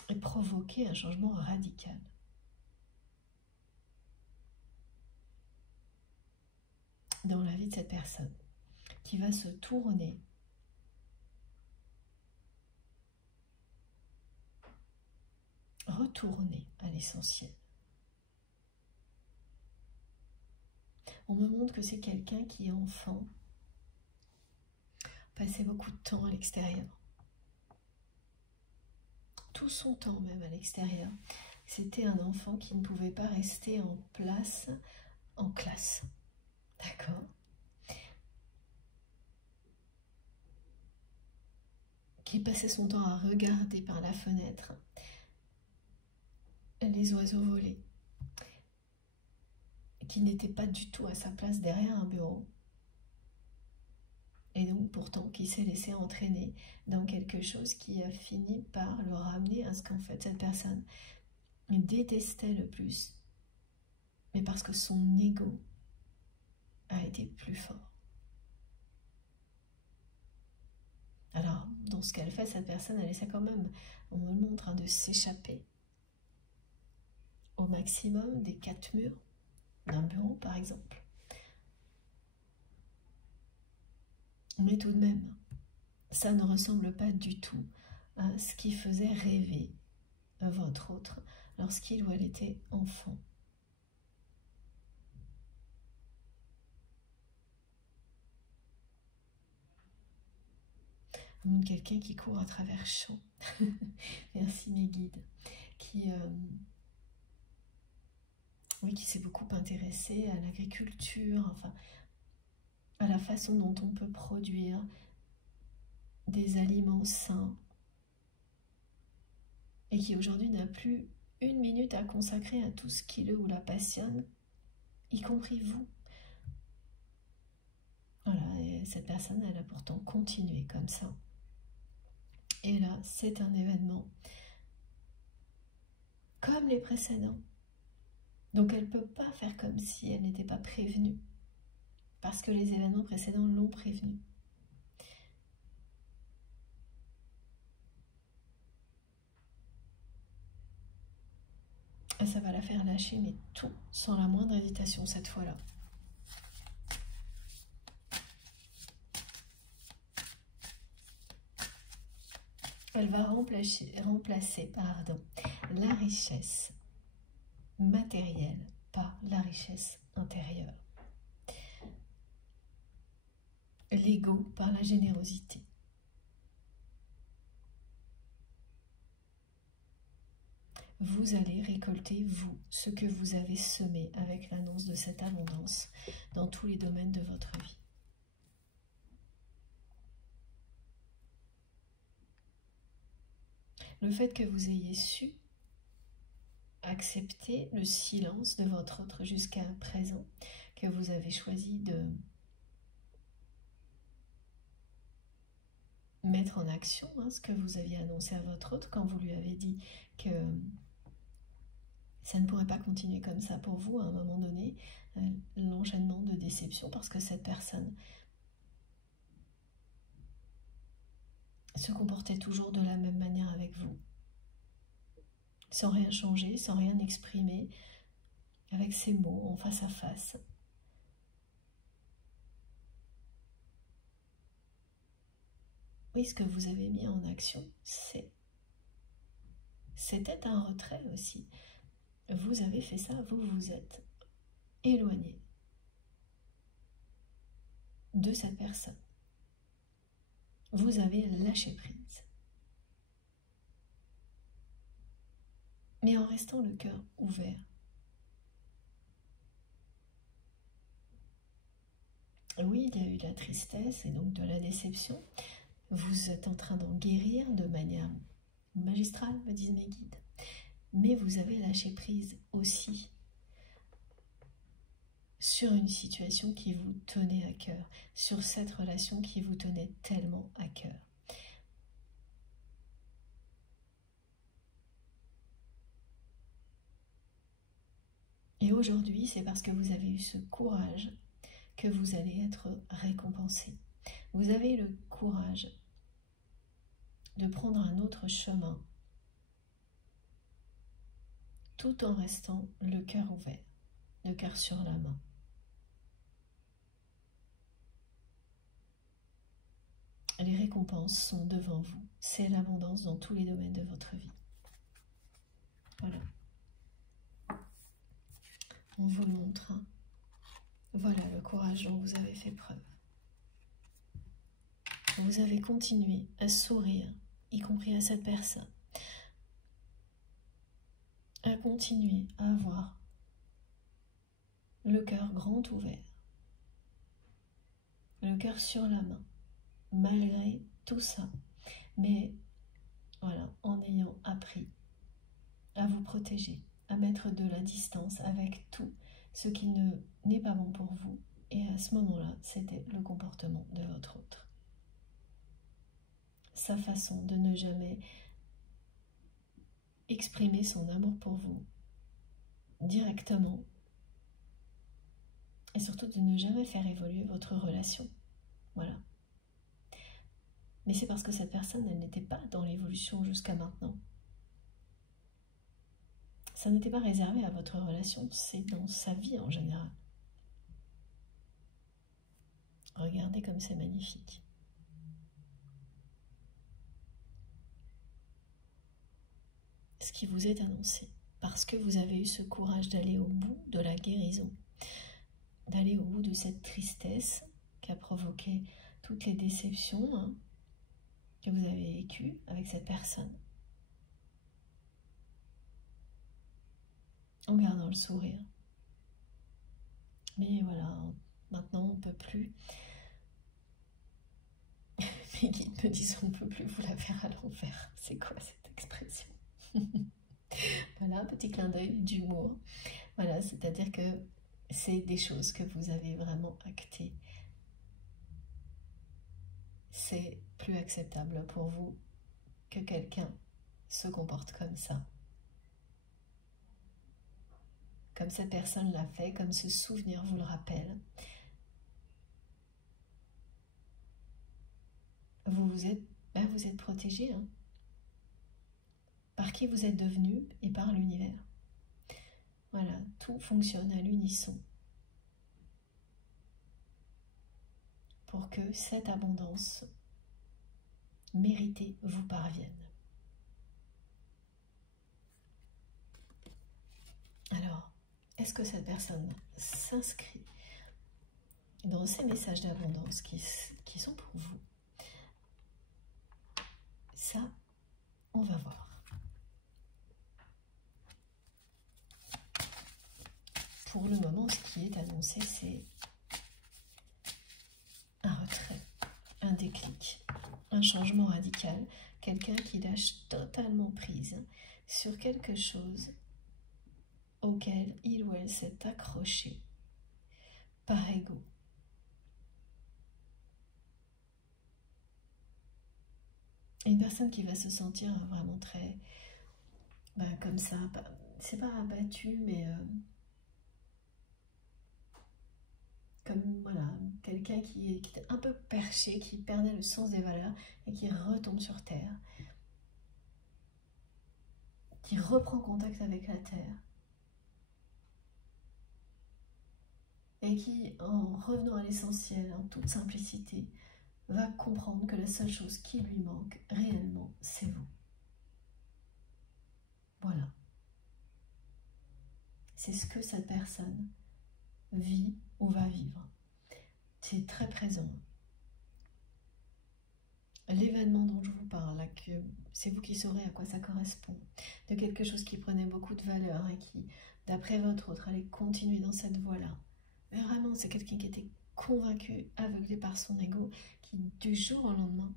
Et provoquer un changement radical. Dans la vie de cette personne, qui va se tourner retourner à l'essentiel. On me montre que c'est quelqu'un qui, enfant, passait beaucoup de temps à l'extérieur. Tout son temps même à l'extérieur. C'était un enfant qui ne pouvait pas rester en place, en classe. D'accord? Qui passait son temps à regarder par la fenêtre les oiseaux voler. Qui n'était pas du tout à sa place derrière un bureau. Et donc pourtant qui s'est laissé entraîner dans quelque chose qui a fini par le ramener à ce qu'en fait cette personne détestait le plus. Mais parce que son ego a été plus fort. Alors, dans ce qu'elle fait, cette personne, elle essaie quand même, on me montre, de s'échapper au maximum des 4 murs d'un bureau, par exemple. Mais tout de même, ça ne ressemble pas du tout à ce qui faisait rêver votre autre lorsqu'il ou elle était enfant. Quelqu'un qui court à travers champs. Merci mes guides. Oui, qui s'est beaucoup intéressé à l'agriculture, enfin, à la façon dont on peut produire des aliments sains et qui aujourd'hui n'a plus 1 minute à consacrer à tout ce qui le ou la passionne, y compris vous. Voilà, et cette personne, elle a pourtant continué comme ça. Et là, c'est un événement comme les précédents. Donc elle ne peut pas faire comme si elle n'était pas prévenue, parce que les événements précédents l'ont prévenue. Et ça va la faire lâcher, mais tout, sans la moindre hésitation cette fois-là. Elle va remplacer la richesse matérielle par la richesse intérieure. L'ego par la générosité. Vous allez récolter, vous, ce que vous avez semé avec l'annonce de cette abondance dans tous les domaines de votre vie. Le fait que vous ayez su accepter le silence de votre autre jusqu'à présent, que vous avez choisi de mettre en action ce que vous aviez annoncé à votre autre quand vous lui avez dit que ça ne pourrait pas continuer comme ça pour vous à un moment donné, l'enchaînement de déception, parce que cette personne se comportait toujours de la même manière avec vous, sans rien changer, sans rien exprimer, avec ses mots en face à face. Oui, ce que vous avez mis en action, c'était un retrait aussi. Vous avez fait ça, vous vous êtes éloigné de cette personne. Vous avez lâché prise. Mais en restant le cœur ouvert. Oui, il y a eu de la tristesse et donc de la déception. Vous êtes en train d'en guérir de manière magistrale, me disent mes guides. Mais vous avez lâché prise aussi sur une situation qui vous tenait à cœur, sur cette relation qui vous tenait tellement à cœur. Et aujourd'hui, c'est parce que vous avez eu ce courage que vous allez être récompensé. Vous avez le courage de prendre un autre chemin tout en restant le cœur ouvert, le cœur sur la main. Les récompenses sont devant vous. C'est l'abondance dans tous les domaines de votre vie. Voilà. On vous le montre. Voilà le courage dont vous avez fait preuve. Vous avez continué à sourire, y compris à cette personne. À continuer à avoir le cœur grand ouvert. Le cœur sur la main. Malgré tout ça. Mais voilà, en ayant appris à vous protéger, à mettre de la distance avec tout ce qui n'est pas bon pour vous. Et à ce moment-là, c'était le comportement de votre autre. Sa façon de ne jamais exprimer son amour pour vous directement. Et surtout de ne jamais faire évoluer votre relation. Voilà. Mais c'est parce que cette personne, elle n'était pas dans l'évolution jusqu'à maintenant. Ça n'était pas réservé à votre relation, c'est dans sa vie en général. Regardez comme c'est magnifique. Ce qui vous est annoncé, parce que vous avez eu ce courage d'aller au bout de la guérison, d'aller au bout de cette tristesse qui a provoqué toutes les déceptions que vous avez vécues avec cette personne. En gardant le sourire. Mais voilà, maintenant on ne peut plus. Mes guides me disent on ne peut plus vous la faire à l'envers. C'est quoi cette expression? Voilà, Voilà, petit clin d'œil d'humour. Voilà, c'est-à-dire que c'est des choses que vous avez vraiment actées. C'est plus acceptable pour vous que quelqu'un se comporte comme ça. Comme cette personne l'a fait, comme ce souvenir vous le rappelle. Vous êtes protégé, hein, par qui vous êtes devenu et par l'univers. Voilà, tout fonctionne à l'unisson pour que cette abondance méritée vous parvienne. Alors, est-ce que cette personne s'inscrit dans ces messages d'abondance qui sont pour vous? Ça, on va voir. Pour le moment, ce qui est annoncé, c'est un retrait, un déclic, un changement radical, quelqu'un qui lâche totalement prise sur quelque chose auquel il ou elle s'est accroché par ego. Une personne qui va se sentir vraiment très, comme ça, c'est pas abattue, mais comme voilà, quelqu'un qui était un peu perché, qui perdait le sens des valeurs et qui retombe sur terre, qui reprend contact avec la terre et qui, en revenant à l'essentiel, en toute simplicité, va comprendre que la seule chose qui lui manque réellement, c'est vous. Voilà. C'est ce que cette personne vit ou va vivre. C'est très présent. L'événement dont je vous parle, c'est vous qui saurez à quoi ça correspond, de quelque chose qui prenait beaucoup de valeur et qui, d'après votre autre, allait continuer dans cette voie-là. Mais vraiment, c'est quelqu'un qui était convaincu, aveuglé par son ego, qui du jour au lendemain,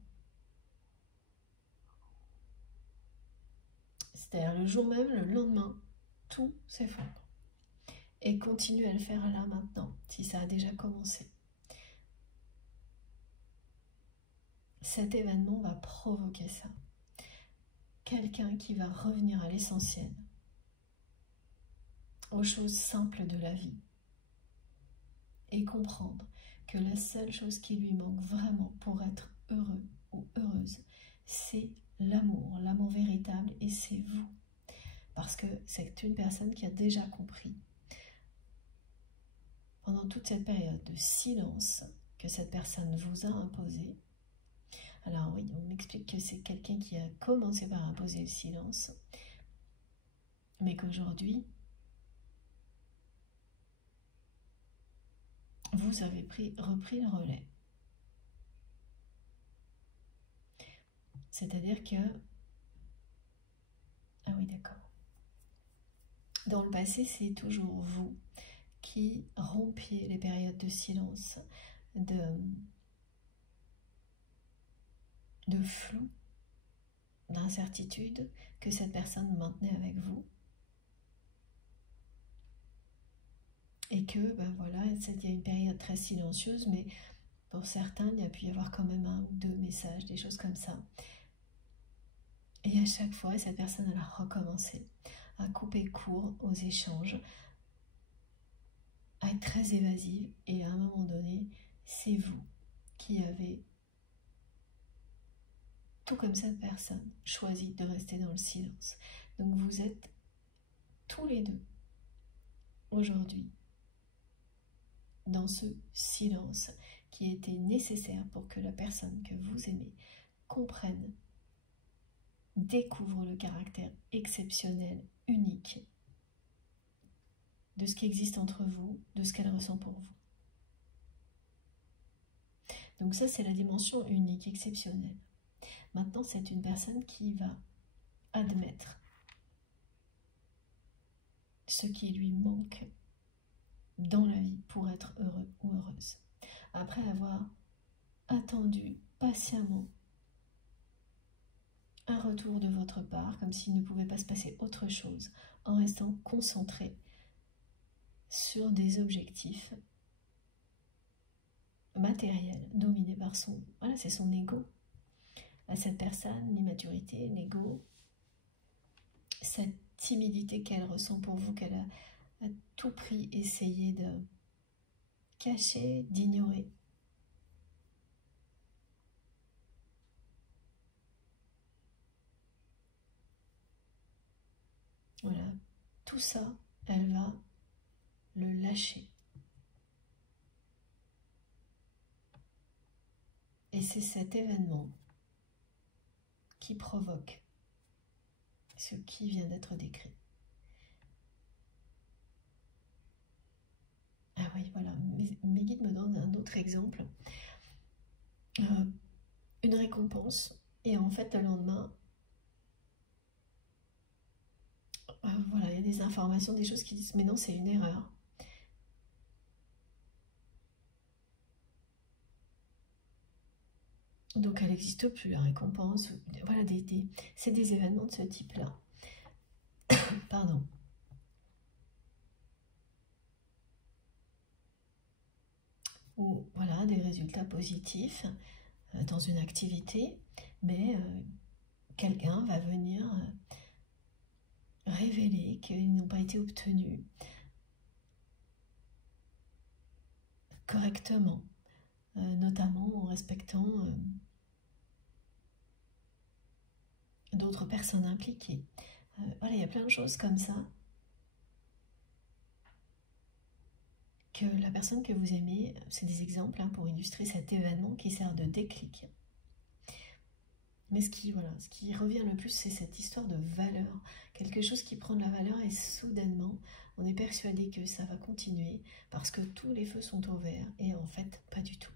c'est-à-dire le jour même, le lendemain, tout s'effondre. Et continue à le faire là maintenant, si ça a déjà commencé. Cet événement va provoquer ça. Quelqu'un qui va revenir à l'essentiel, aux choses simples de la vie, et comprendre que la seule chose qui lui manque vraiment pour être heureux ou heureuse, c'est l'amour, l'amour véritable, et c'est vous. Parce que c'est une personne qui a déjà compris, pendant toute cette période de silence que cette personne vous a imposé. Alors oui, on m'explique que c'est quelqu'un qui a commencé par imposer le silence, mais qu'aujourd'hui, vous avez repris le relais. C'est-à-dire que... Ah oui, d'accord. Dans le passé, c'est toujours vous qui rompiez les périodes de silence, de flou, d'incertitude que cette personne maintenait avec vous. Et que, voilà, il y a une période très silencieuse, mais pour certains, il y a pu y avoir quand même 1 ou 2 messages, des choses comme ça. Et à chaque fois, cette personne, elle a recommencé à couper court aux échanges, à être très évasive, et à un moment donné, c'est vous qui avez, tout comme cette personne, choisi de rester dans le silence. Donc vous êtes tous les deux, aujourd'hui, dans ce silence qui était nécessaire pour que la personne que vous aimez comprenne, découvre le caractère exceptionnel, unique de ce qui existe entre vous, de ce qu'elle ressent pour vous. Donc ça, c'est la dimension unique, exceptionnelle. Maintenant, c'est une personne qui va admettre ce qui lui manque dans la vie pour être heureux ou heureuse. Après avoir attendu patiemment un retour de votre part, comme s'il ne pouvait pas se passer autre chose, en restant concentré sur des objectifs matériels, dominés par son... Voilà, c'est son ego. À cette personne, l'immaturité, l'ego, cette timidité qu'elle ressent pour vous, qu'elle a à tout prix essayé de cacher, d'ignorer. Voilà, tout ça, elle va le lâcher. Et c'est cet événement qui provoque ce qui vient d'être décrit. Ah oui, voilà, mes guides me donnent un autre exemple. Une récompense, et en fait, le lendemain, voilà, il y a des informations, des choses qui disent « mais non, c'est une erreur ». Donc elle n'existe plus, la récompense. Voilà, c'est des événements de ce type-là. Pardon. Ou voilà, des résultats positifs dans une activité, mais quelqu'un va venir révéler qu'ils n'ont pas été obtenus correctement, notamment en respectant d'autres personnes impliquées. Voilà, il y a plein de choses comme ça que la personne que vous aimez, c'est des exemples hein, pour illustrer cet événement qui sert de déclic. Mais ce qui revient le plus, c'est cette histoire de valeur. Quelque chose qui prend de la valeur et soudainement, on est persuadé que ça va continuer parce que tous les feux sont au vert et en fait, pas du tout.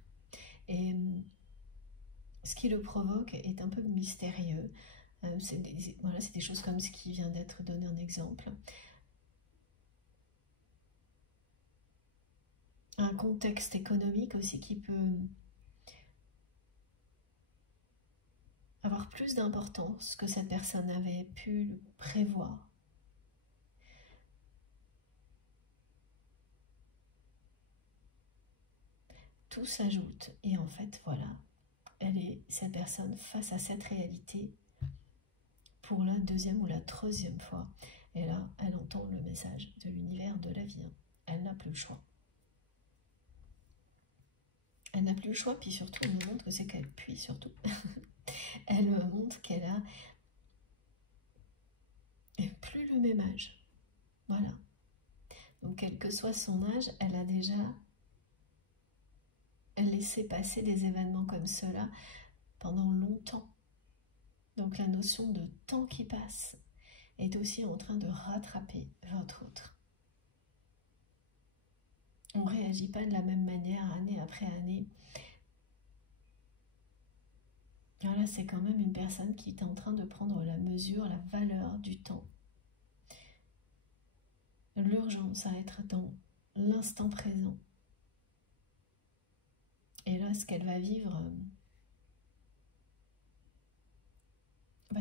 Et ce qui le provoque est un peu mystérieux. C'est des choses comme ce qui vient d'être donné en exemple. Un contexte économique aussi qui peut avoir plus d'importance que cette personne avait pu prévoir. Tout s'ajoute et en fait, voilà, cette personne face à cette réalité pour la deuxième ou la troisième fois. Et là, elle entend le message de l'univers, de la vie. Elle n'a plus le choix. Elle n'a plus le choix, puis surtout, elle me montre que c'est qu'elle puis surtout. Elle me montre qu'elle a plus le même âge. Voilà. Donc, quel que soit son âge, elle a déjà laissé passer des événements comme cela pendant longtemps. Donc, la notion de temps qui passe est aussi en train de rattraper votre autre. On ne réagit pas de la même manière année après année. Alors là, c'est quand même une personne qui est en train de prendre la mesure, la valeur du temps. L'urgence à être dans l'instant présent. Et là, ce qu'elle va vivre,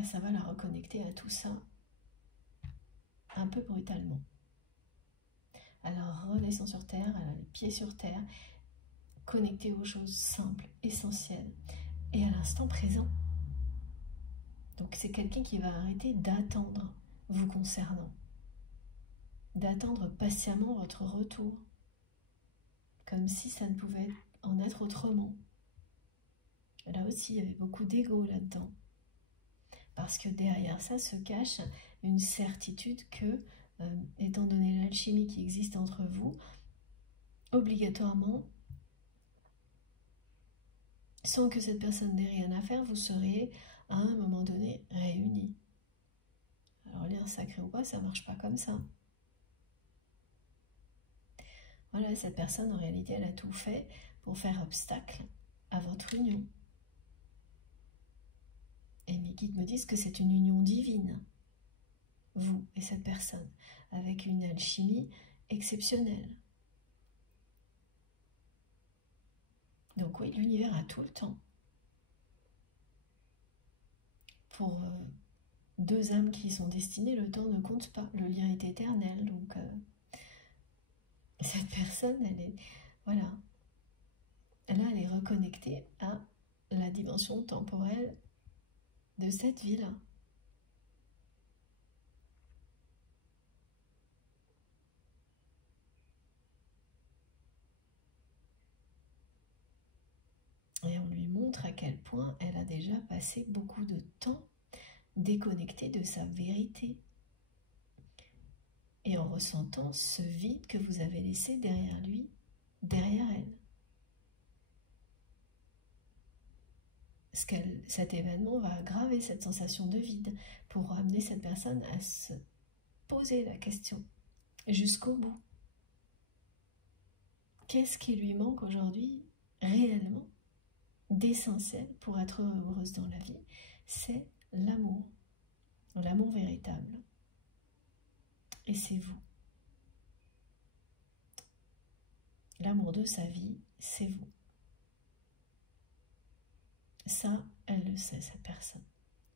ça va la reconnecter à tout ça, un peu brutalement. Alors, renaissant sur Terre, elle a les pieds sur Terre, connectée aux choses simples, essentielles, et à l'instant présent. Donc, c'est quelqu'un qui va arrêter d'attendre vous concernant, d'attendre patiemment votre retour, comme si ça ne pouvait en être autrement. Là aussi, il y avait beaucoup d'ego là-dedans. Parce que derrière ça se cache une certitude que, étant donné l'alchimie qui existe entre vous, obligatoirement, sans que cette personne n'ait rien à faire, vous serez à un moment donné réunis. Alors lien sacré ou pas, ça ne marche pas comme ça. Voilà, cette personne, en réalité, elle a tout fait pour faire obstacle à votre union. Et mes guides me disent que c'est une union divine, vous et cette personne, avec une alchimie exceptionnelle. Donc oui, l'univers a tout le temps pour deux âmes qui sont destinées, le temps ne compte pas. Le lien est éternel. Donc, cette personne, elle est... Voilà. Là, elle est reconnectée à la dimension temporelle de cette vie-là. Et on lui montre à quel point elle a déjà passé beaucoup de temps déconnectée de sa vérité. Et en ressentant ce vide que vous avez laissé derrière lui, derrière elle. Cet événement va aggraver cette sensation de vide pour amener cette personne à se poser la question jusqu'au bout. Qu'est-ce qui lui manque aujourd'hui réellement d'essentiel pour être heureuse dans la vie? C'est l'amour, l'amour véritable. Et c'est vous. L'amour de sa vie, c'est vous. Ça, elle le sait, cette personne.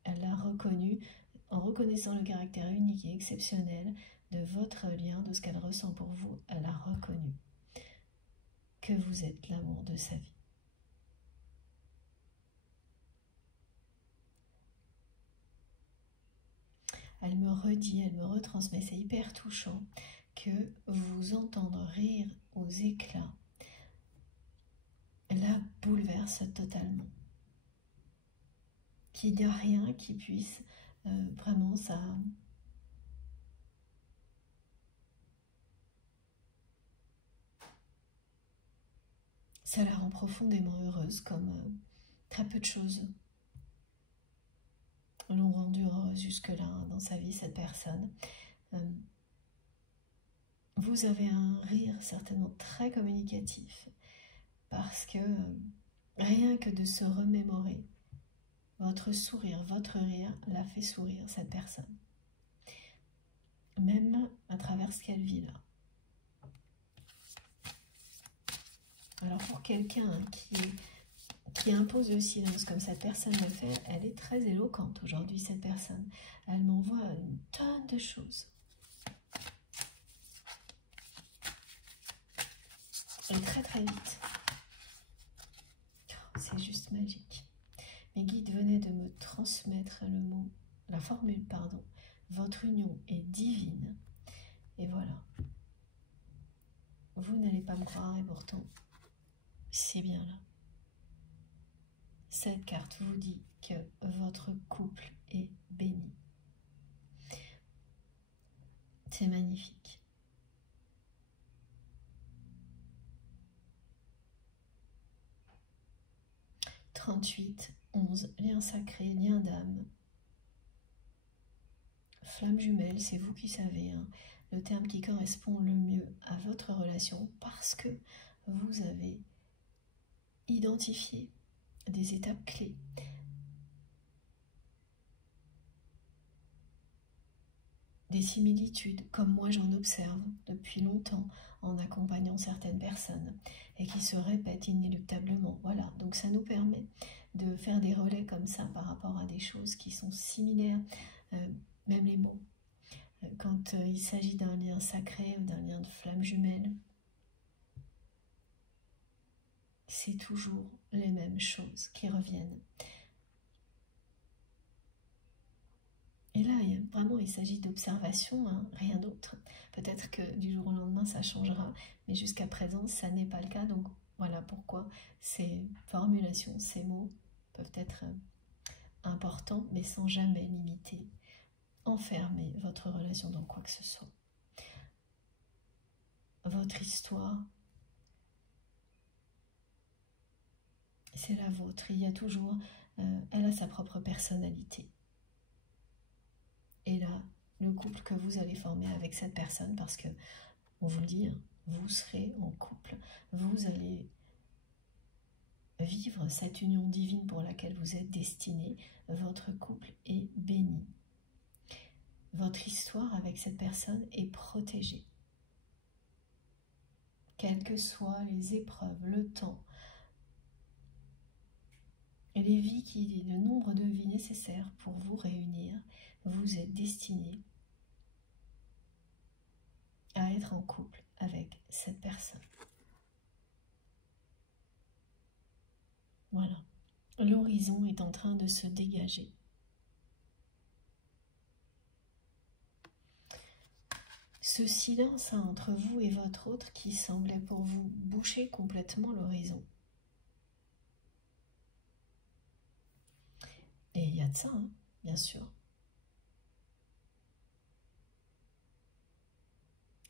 Elle l'a reconnu en reconnaissant le caractère unique et exceptionnel de votre lien, de ce qu'elle ressent pour vous. Elle a reconnu que vous êtes l'amour de sa vie. Elle me redit, elle me retransmet, c'est hyper touchant, que vous entendre rire aux éclats la bouleverse totalement. Qu'il n'y a rien qui puisse vraiment ça... Ça la rend profondément heureuse, comme très peu de choses l'ont rendue heureuse jusque-là dans sa vie, cette personne. Vous avez un rire certainement très communicatif, parce que rien que de se remémorer votre sourire, votre rire l'a fait sourire, cette personne. Même à travers ce qu'elle vit là. Alors pour quelqu'un qui impose le silence comme cette personne le fait, elle est très éloquente aujourd'hui, cette personne. Elle m'envoie une tonne de choses. Et très très vite. Oh, c'est juste magique. Mes guides venaient de me transmettre le mot, la formule, pardon. Votre union est divine. Et voilà. Vous n'allez pas me croire et pourtant, c'est bien là. Cette carte vous dit que votre couple est béni. C'est magnifique. « 38, 11, lien sacré, lien d'âme. Flamme jumelle, c'est vous qui savez, hein, le terme qui correspond le mieux à votre relation parce que vous avez identifié des étapes clés. Des similitudes, comme moi j'en observe depuis longtemps en accompagnant certaines personnes et qui se répètent inéluctablement. Voilà, donc ça nous permet de faire des relais comme ça par rapport à des choses qui sont similaires, même les mots. Quand il s'agit d'un lien sacré ou d'un lien de flamme jumelle, c'est toujours les mêmes choses qui reviennent. Et là, vraiment, il s'agit d'observation, hein, rien d'autre. Peut-être que du jour au lendemain, ça changera, mais jusqu'à présent, ça n'est pas le cas. Donc voilà pourquoi ces formulations, ces mots peuvent être importants, mais sans jamais limiter, enfermer votre relation dans quoi que ce soit. Votre histoire, c'est la vôtre. Il y a toujours, elle a sa propre personnalité. Et là, le couple que vous allez former avec cette personne, parce que, on vous le dit, vous serez en couple, vous allez vivre cette union divine pour laquelle vous êtes destiné, votre couple est béni. Votre histoire avec cette personne est protégée. Quelles que soient les épreuves, le temps, les vies, le nombre de vies nécessaires pour vous réunir, vous êtes destiné à être en couple avec cette personne. Voilà. L'horizon est en train de se dégager. Ce silence entre vous et votre autre qui semblait pour vous boucher complètement l'horizon. Et il y a de ça, hein, bien sûr.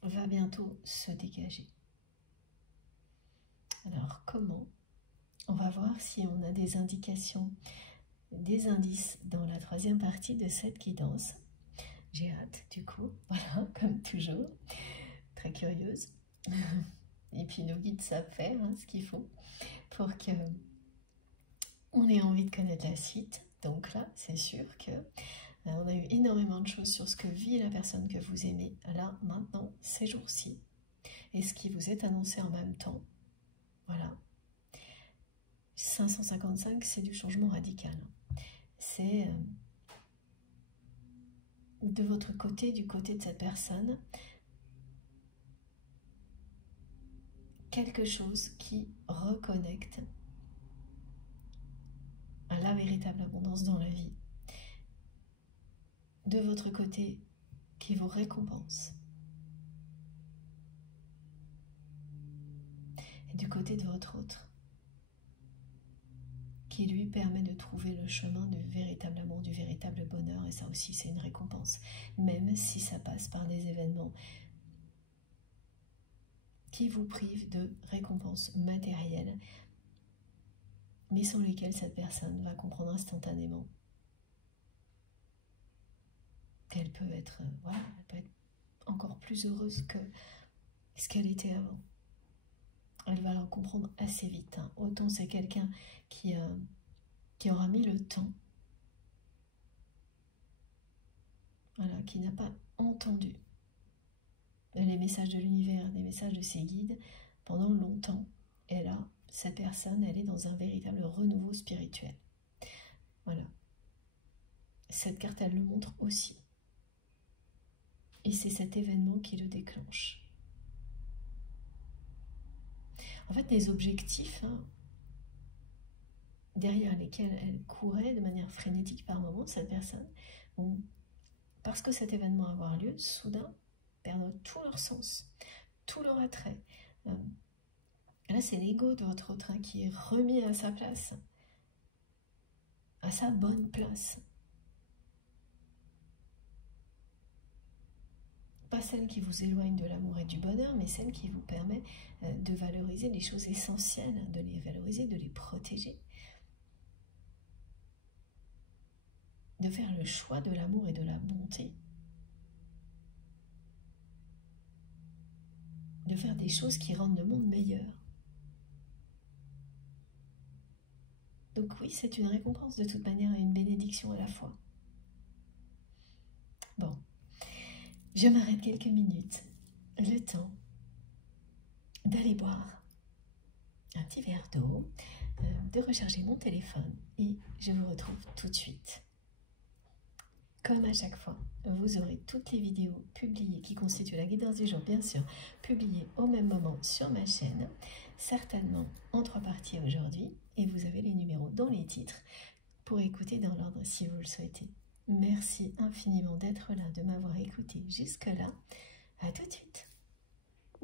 Va bientôt se dégager. Alors comment? On va voir si on a des indications, des indices dans la troisième partie de cette guidance. J'ai hâte du coup, voilà, comme toujours, très curieuse. Et puis nos guides savent faire hein, ce qu'il faut pour que on ait envie de connaître la suite. Donc là, c'est sûr que on a eu énormément de choses sur ce que vit la personne que vous aimez, là, maintenant, ces jours-ci. Et ce qui vous est annoncé en même temps. Voilà. 555, c'est du changement radical. C'est de votre côté, du côté de cette personne, quelque chose qui reconnecte à la véritable abondance dans la vie. De votre côté, qui vous récompense. Et du côté de votre autre, qui lui permet de trouver le chemin du véritable amour, du véritable bonheur. Et ça aussi, c'est une récompense. Même si ça passe par des événements qui vous privent de récompenses matérielles, mais sans lesquelles cette personne va comprendre instantanément qu'elle peut être, voilà, elle peut être encore plus heureuse que ce qu'elle était avant. Elle va le comprendre assez vite. Hein. Autant c'est quelqu'un qui aura mis le temps, voilà, qui n'a pas entendu les messages de l'univers, les messages de ses guides pendant longtemps. Et là, cette personne, elle est dans un véritable renouveau spirituel. Voilà. Cette carte, elle le montre aussi. Et c'est cet événement qui le déclenche. En fait, les objectifs hein, derrière lesquels elle courait de manière frénétique par moment, cette personne, bon, parce que cet événement va avoir lieu, soudain, perdent tout leur sens, tout leur attrait. Là, c'est l'ego de votre autre hein, qui est remis à sa place, à sa bonne place. Pas celle qui vous éloigne de l'amour et du bonheur, mais celle qui vous permet de valoriser les choses essentielles, de les valoriser, de les protéger. De faire le choix de l'amour et de la bonté. De faire des choses qui rendent le monde meilleur. Donc oui, c'est une récompense de toute manière et une bénédiction à la fois. Bon, je m'arrête quelques minutes, le temps d'aller boire un petit verre d'eau, de recharger mon téléphone et je vous retrouve tout de suite. Comme à chaque fois, vous aurez toutes les vidéos publiées qui constituent la guidance du jour, bien sûr, publiées au même moment sur ma chaîne, certainement en 3 parties aujourd'hui, et vous avez les numéros dans les titres pour écouter dans l'ordre si vous le souhaitez. Merci infiniment d'être là, de m'avoir écouté jusque-là. À tout de suite.